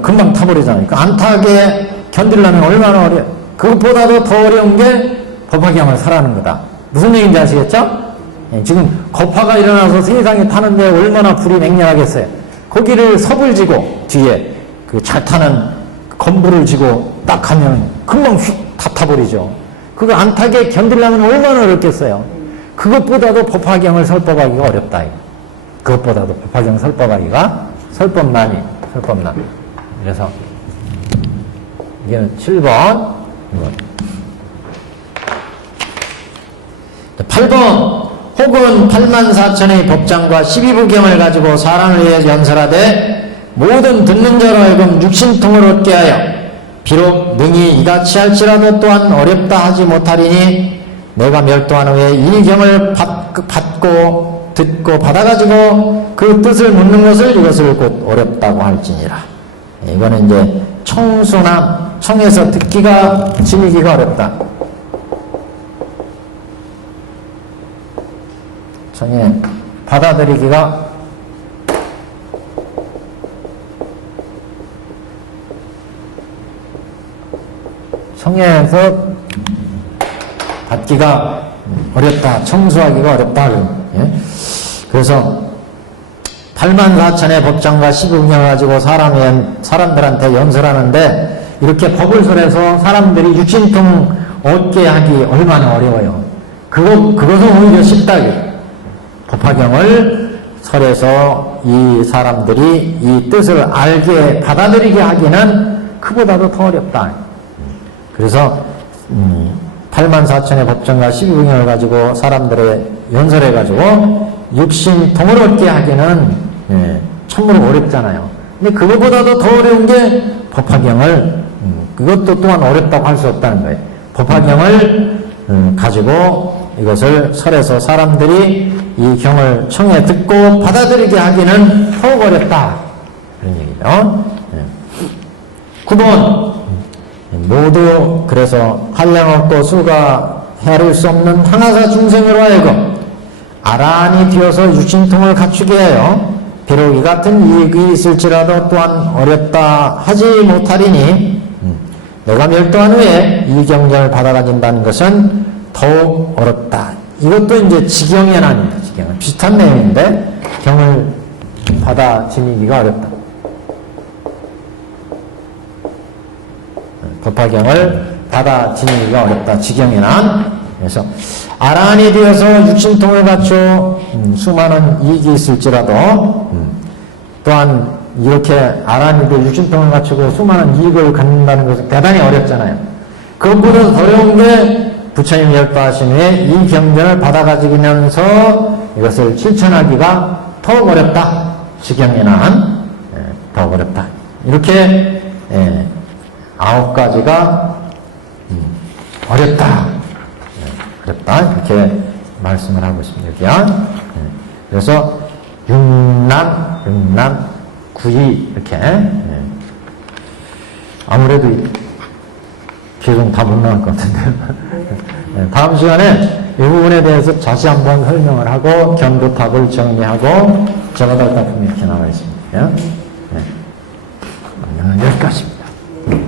금방 타버리잖아요. 그러니까 안 타게 견디려면 얼마나 어려워. 그것보다도 더 어려운 게 법화경을 설하는 거다. 무슨 얘기인지 아시겠죠? 지금 거파가 일어나서 세상에 타는데 얼마나 불이 맹렬하겠어요. 거기를 섭을 지고 뒤에 그 잘 타는 건부를 지고 딱 하면 금방 휙 다 타버리죠. 그거 안 타게 견디려면 얼마나 어렵겠어요. 그것보다도 법화경을 설법하기가 어렵다. 그것보다도 법화경 설법하기가 설법난. 그래서 이게는 7번. 8번 혹은 84,000의 법장과 12부경을 가지고 사람을 위해 연설하되 모든 듣는 자로 하여금 육신통을 얻게 하여 비록 능히 이같이 할지라도 또한 어렵다 하지 못하리니 내가 멸도한 후에 이 경을 받고 듣고 받아가지고 그 뜻을 묻는 것을 이것을 곧 어렵다고 할지니라. 이거는 이제 청순함, 청에서 듣기가 지니기가 어렵다. 청에 받아들이기가 청에서 받기가 어렵다. 청수하기가 어렵다. 그래서 84,000의 법장과 12부경을 가지고 사람들한테 연설하는데 이렇게 법을 설해서 사람들이 육신통 얻게 하기 얼마나 어려워요. 그것은 오히려 쉽다. 법화경을 설해서 이 사람들이 이 뜻을 알게 받아들이게 하기는 그보다도 더 어렵다. 그래서 84,000의 법정과 12부경을 가지고 사람들의 연설해가지고 육신통을 얻게 하기는 참으로 어렵잖아요. 근데 그거보다도 더 어려운 게 법화경을 그것도 또한 어렵다고 할 수 없다는 거예요. 법화경을 가지고 이것을 설해서 사람들이 이 경을 청해 듣고 받아들이게 하기는 더욱 어렵다. 그런 얘기죠. 9번 모두 그래서 한량없고 수가 헤아릴 수 없는 항아사 중생으로 하여금 아란이 되어서 육신통을 갖추게 하여 비록 이 같은 이익이 있을지라도 또한 어렵다 하지 못하리니 내가 멸도한 후에 이 경전을 받아가진다는 것은 더욱 어렵다. 이것도 이제 지경이 아닙니다. 지경은 비슷한 내용인데 경을 받아 지니기가 어렵다. 법화경을 받아 지니기가 어렵다. 지경이란. 그래서 아란이 되어서 육신통을 갖춰 수많은 이익이 있을지라도 또한 이렇게 아란이 되어 육신통을 갖추고 수많은 이익을 갖는다는 것은 대단히 어렵잖아요. 그것보다 더 어려운 게 부처님이 열도하신 후에 이 경전을 받아 가지면서 이것을 실천하기가 더욱 어렵다. 지경이란 더욱 어렵다. 이렇게 9가지가 어렵다. 어렵다. 이렇게 말씀을 하고 있습니다. 여기야. 그래서 육남, 구이 이렇게 아무래도 계속 다 못 나올 것 같은데요. 다음 시간에 이 부분에 대해서 다시 한번 설명을 하고 견도탑을 정리하고 저가달답품이 이렇게 나와 있습니다. 오늘은 여기까지.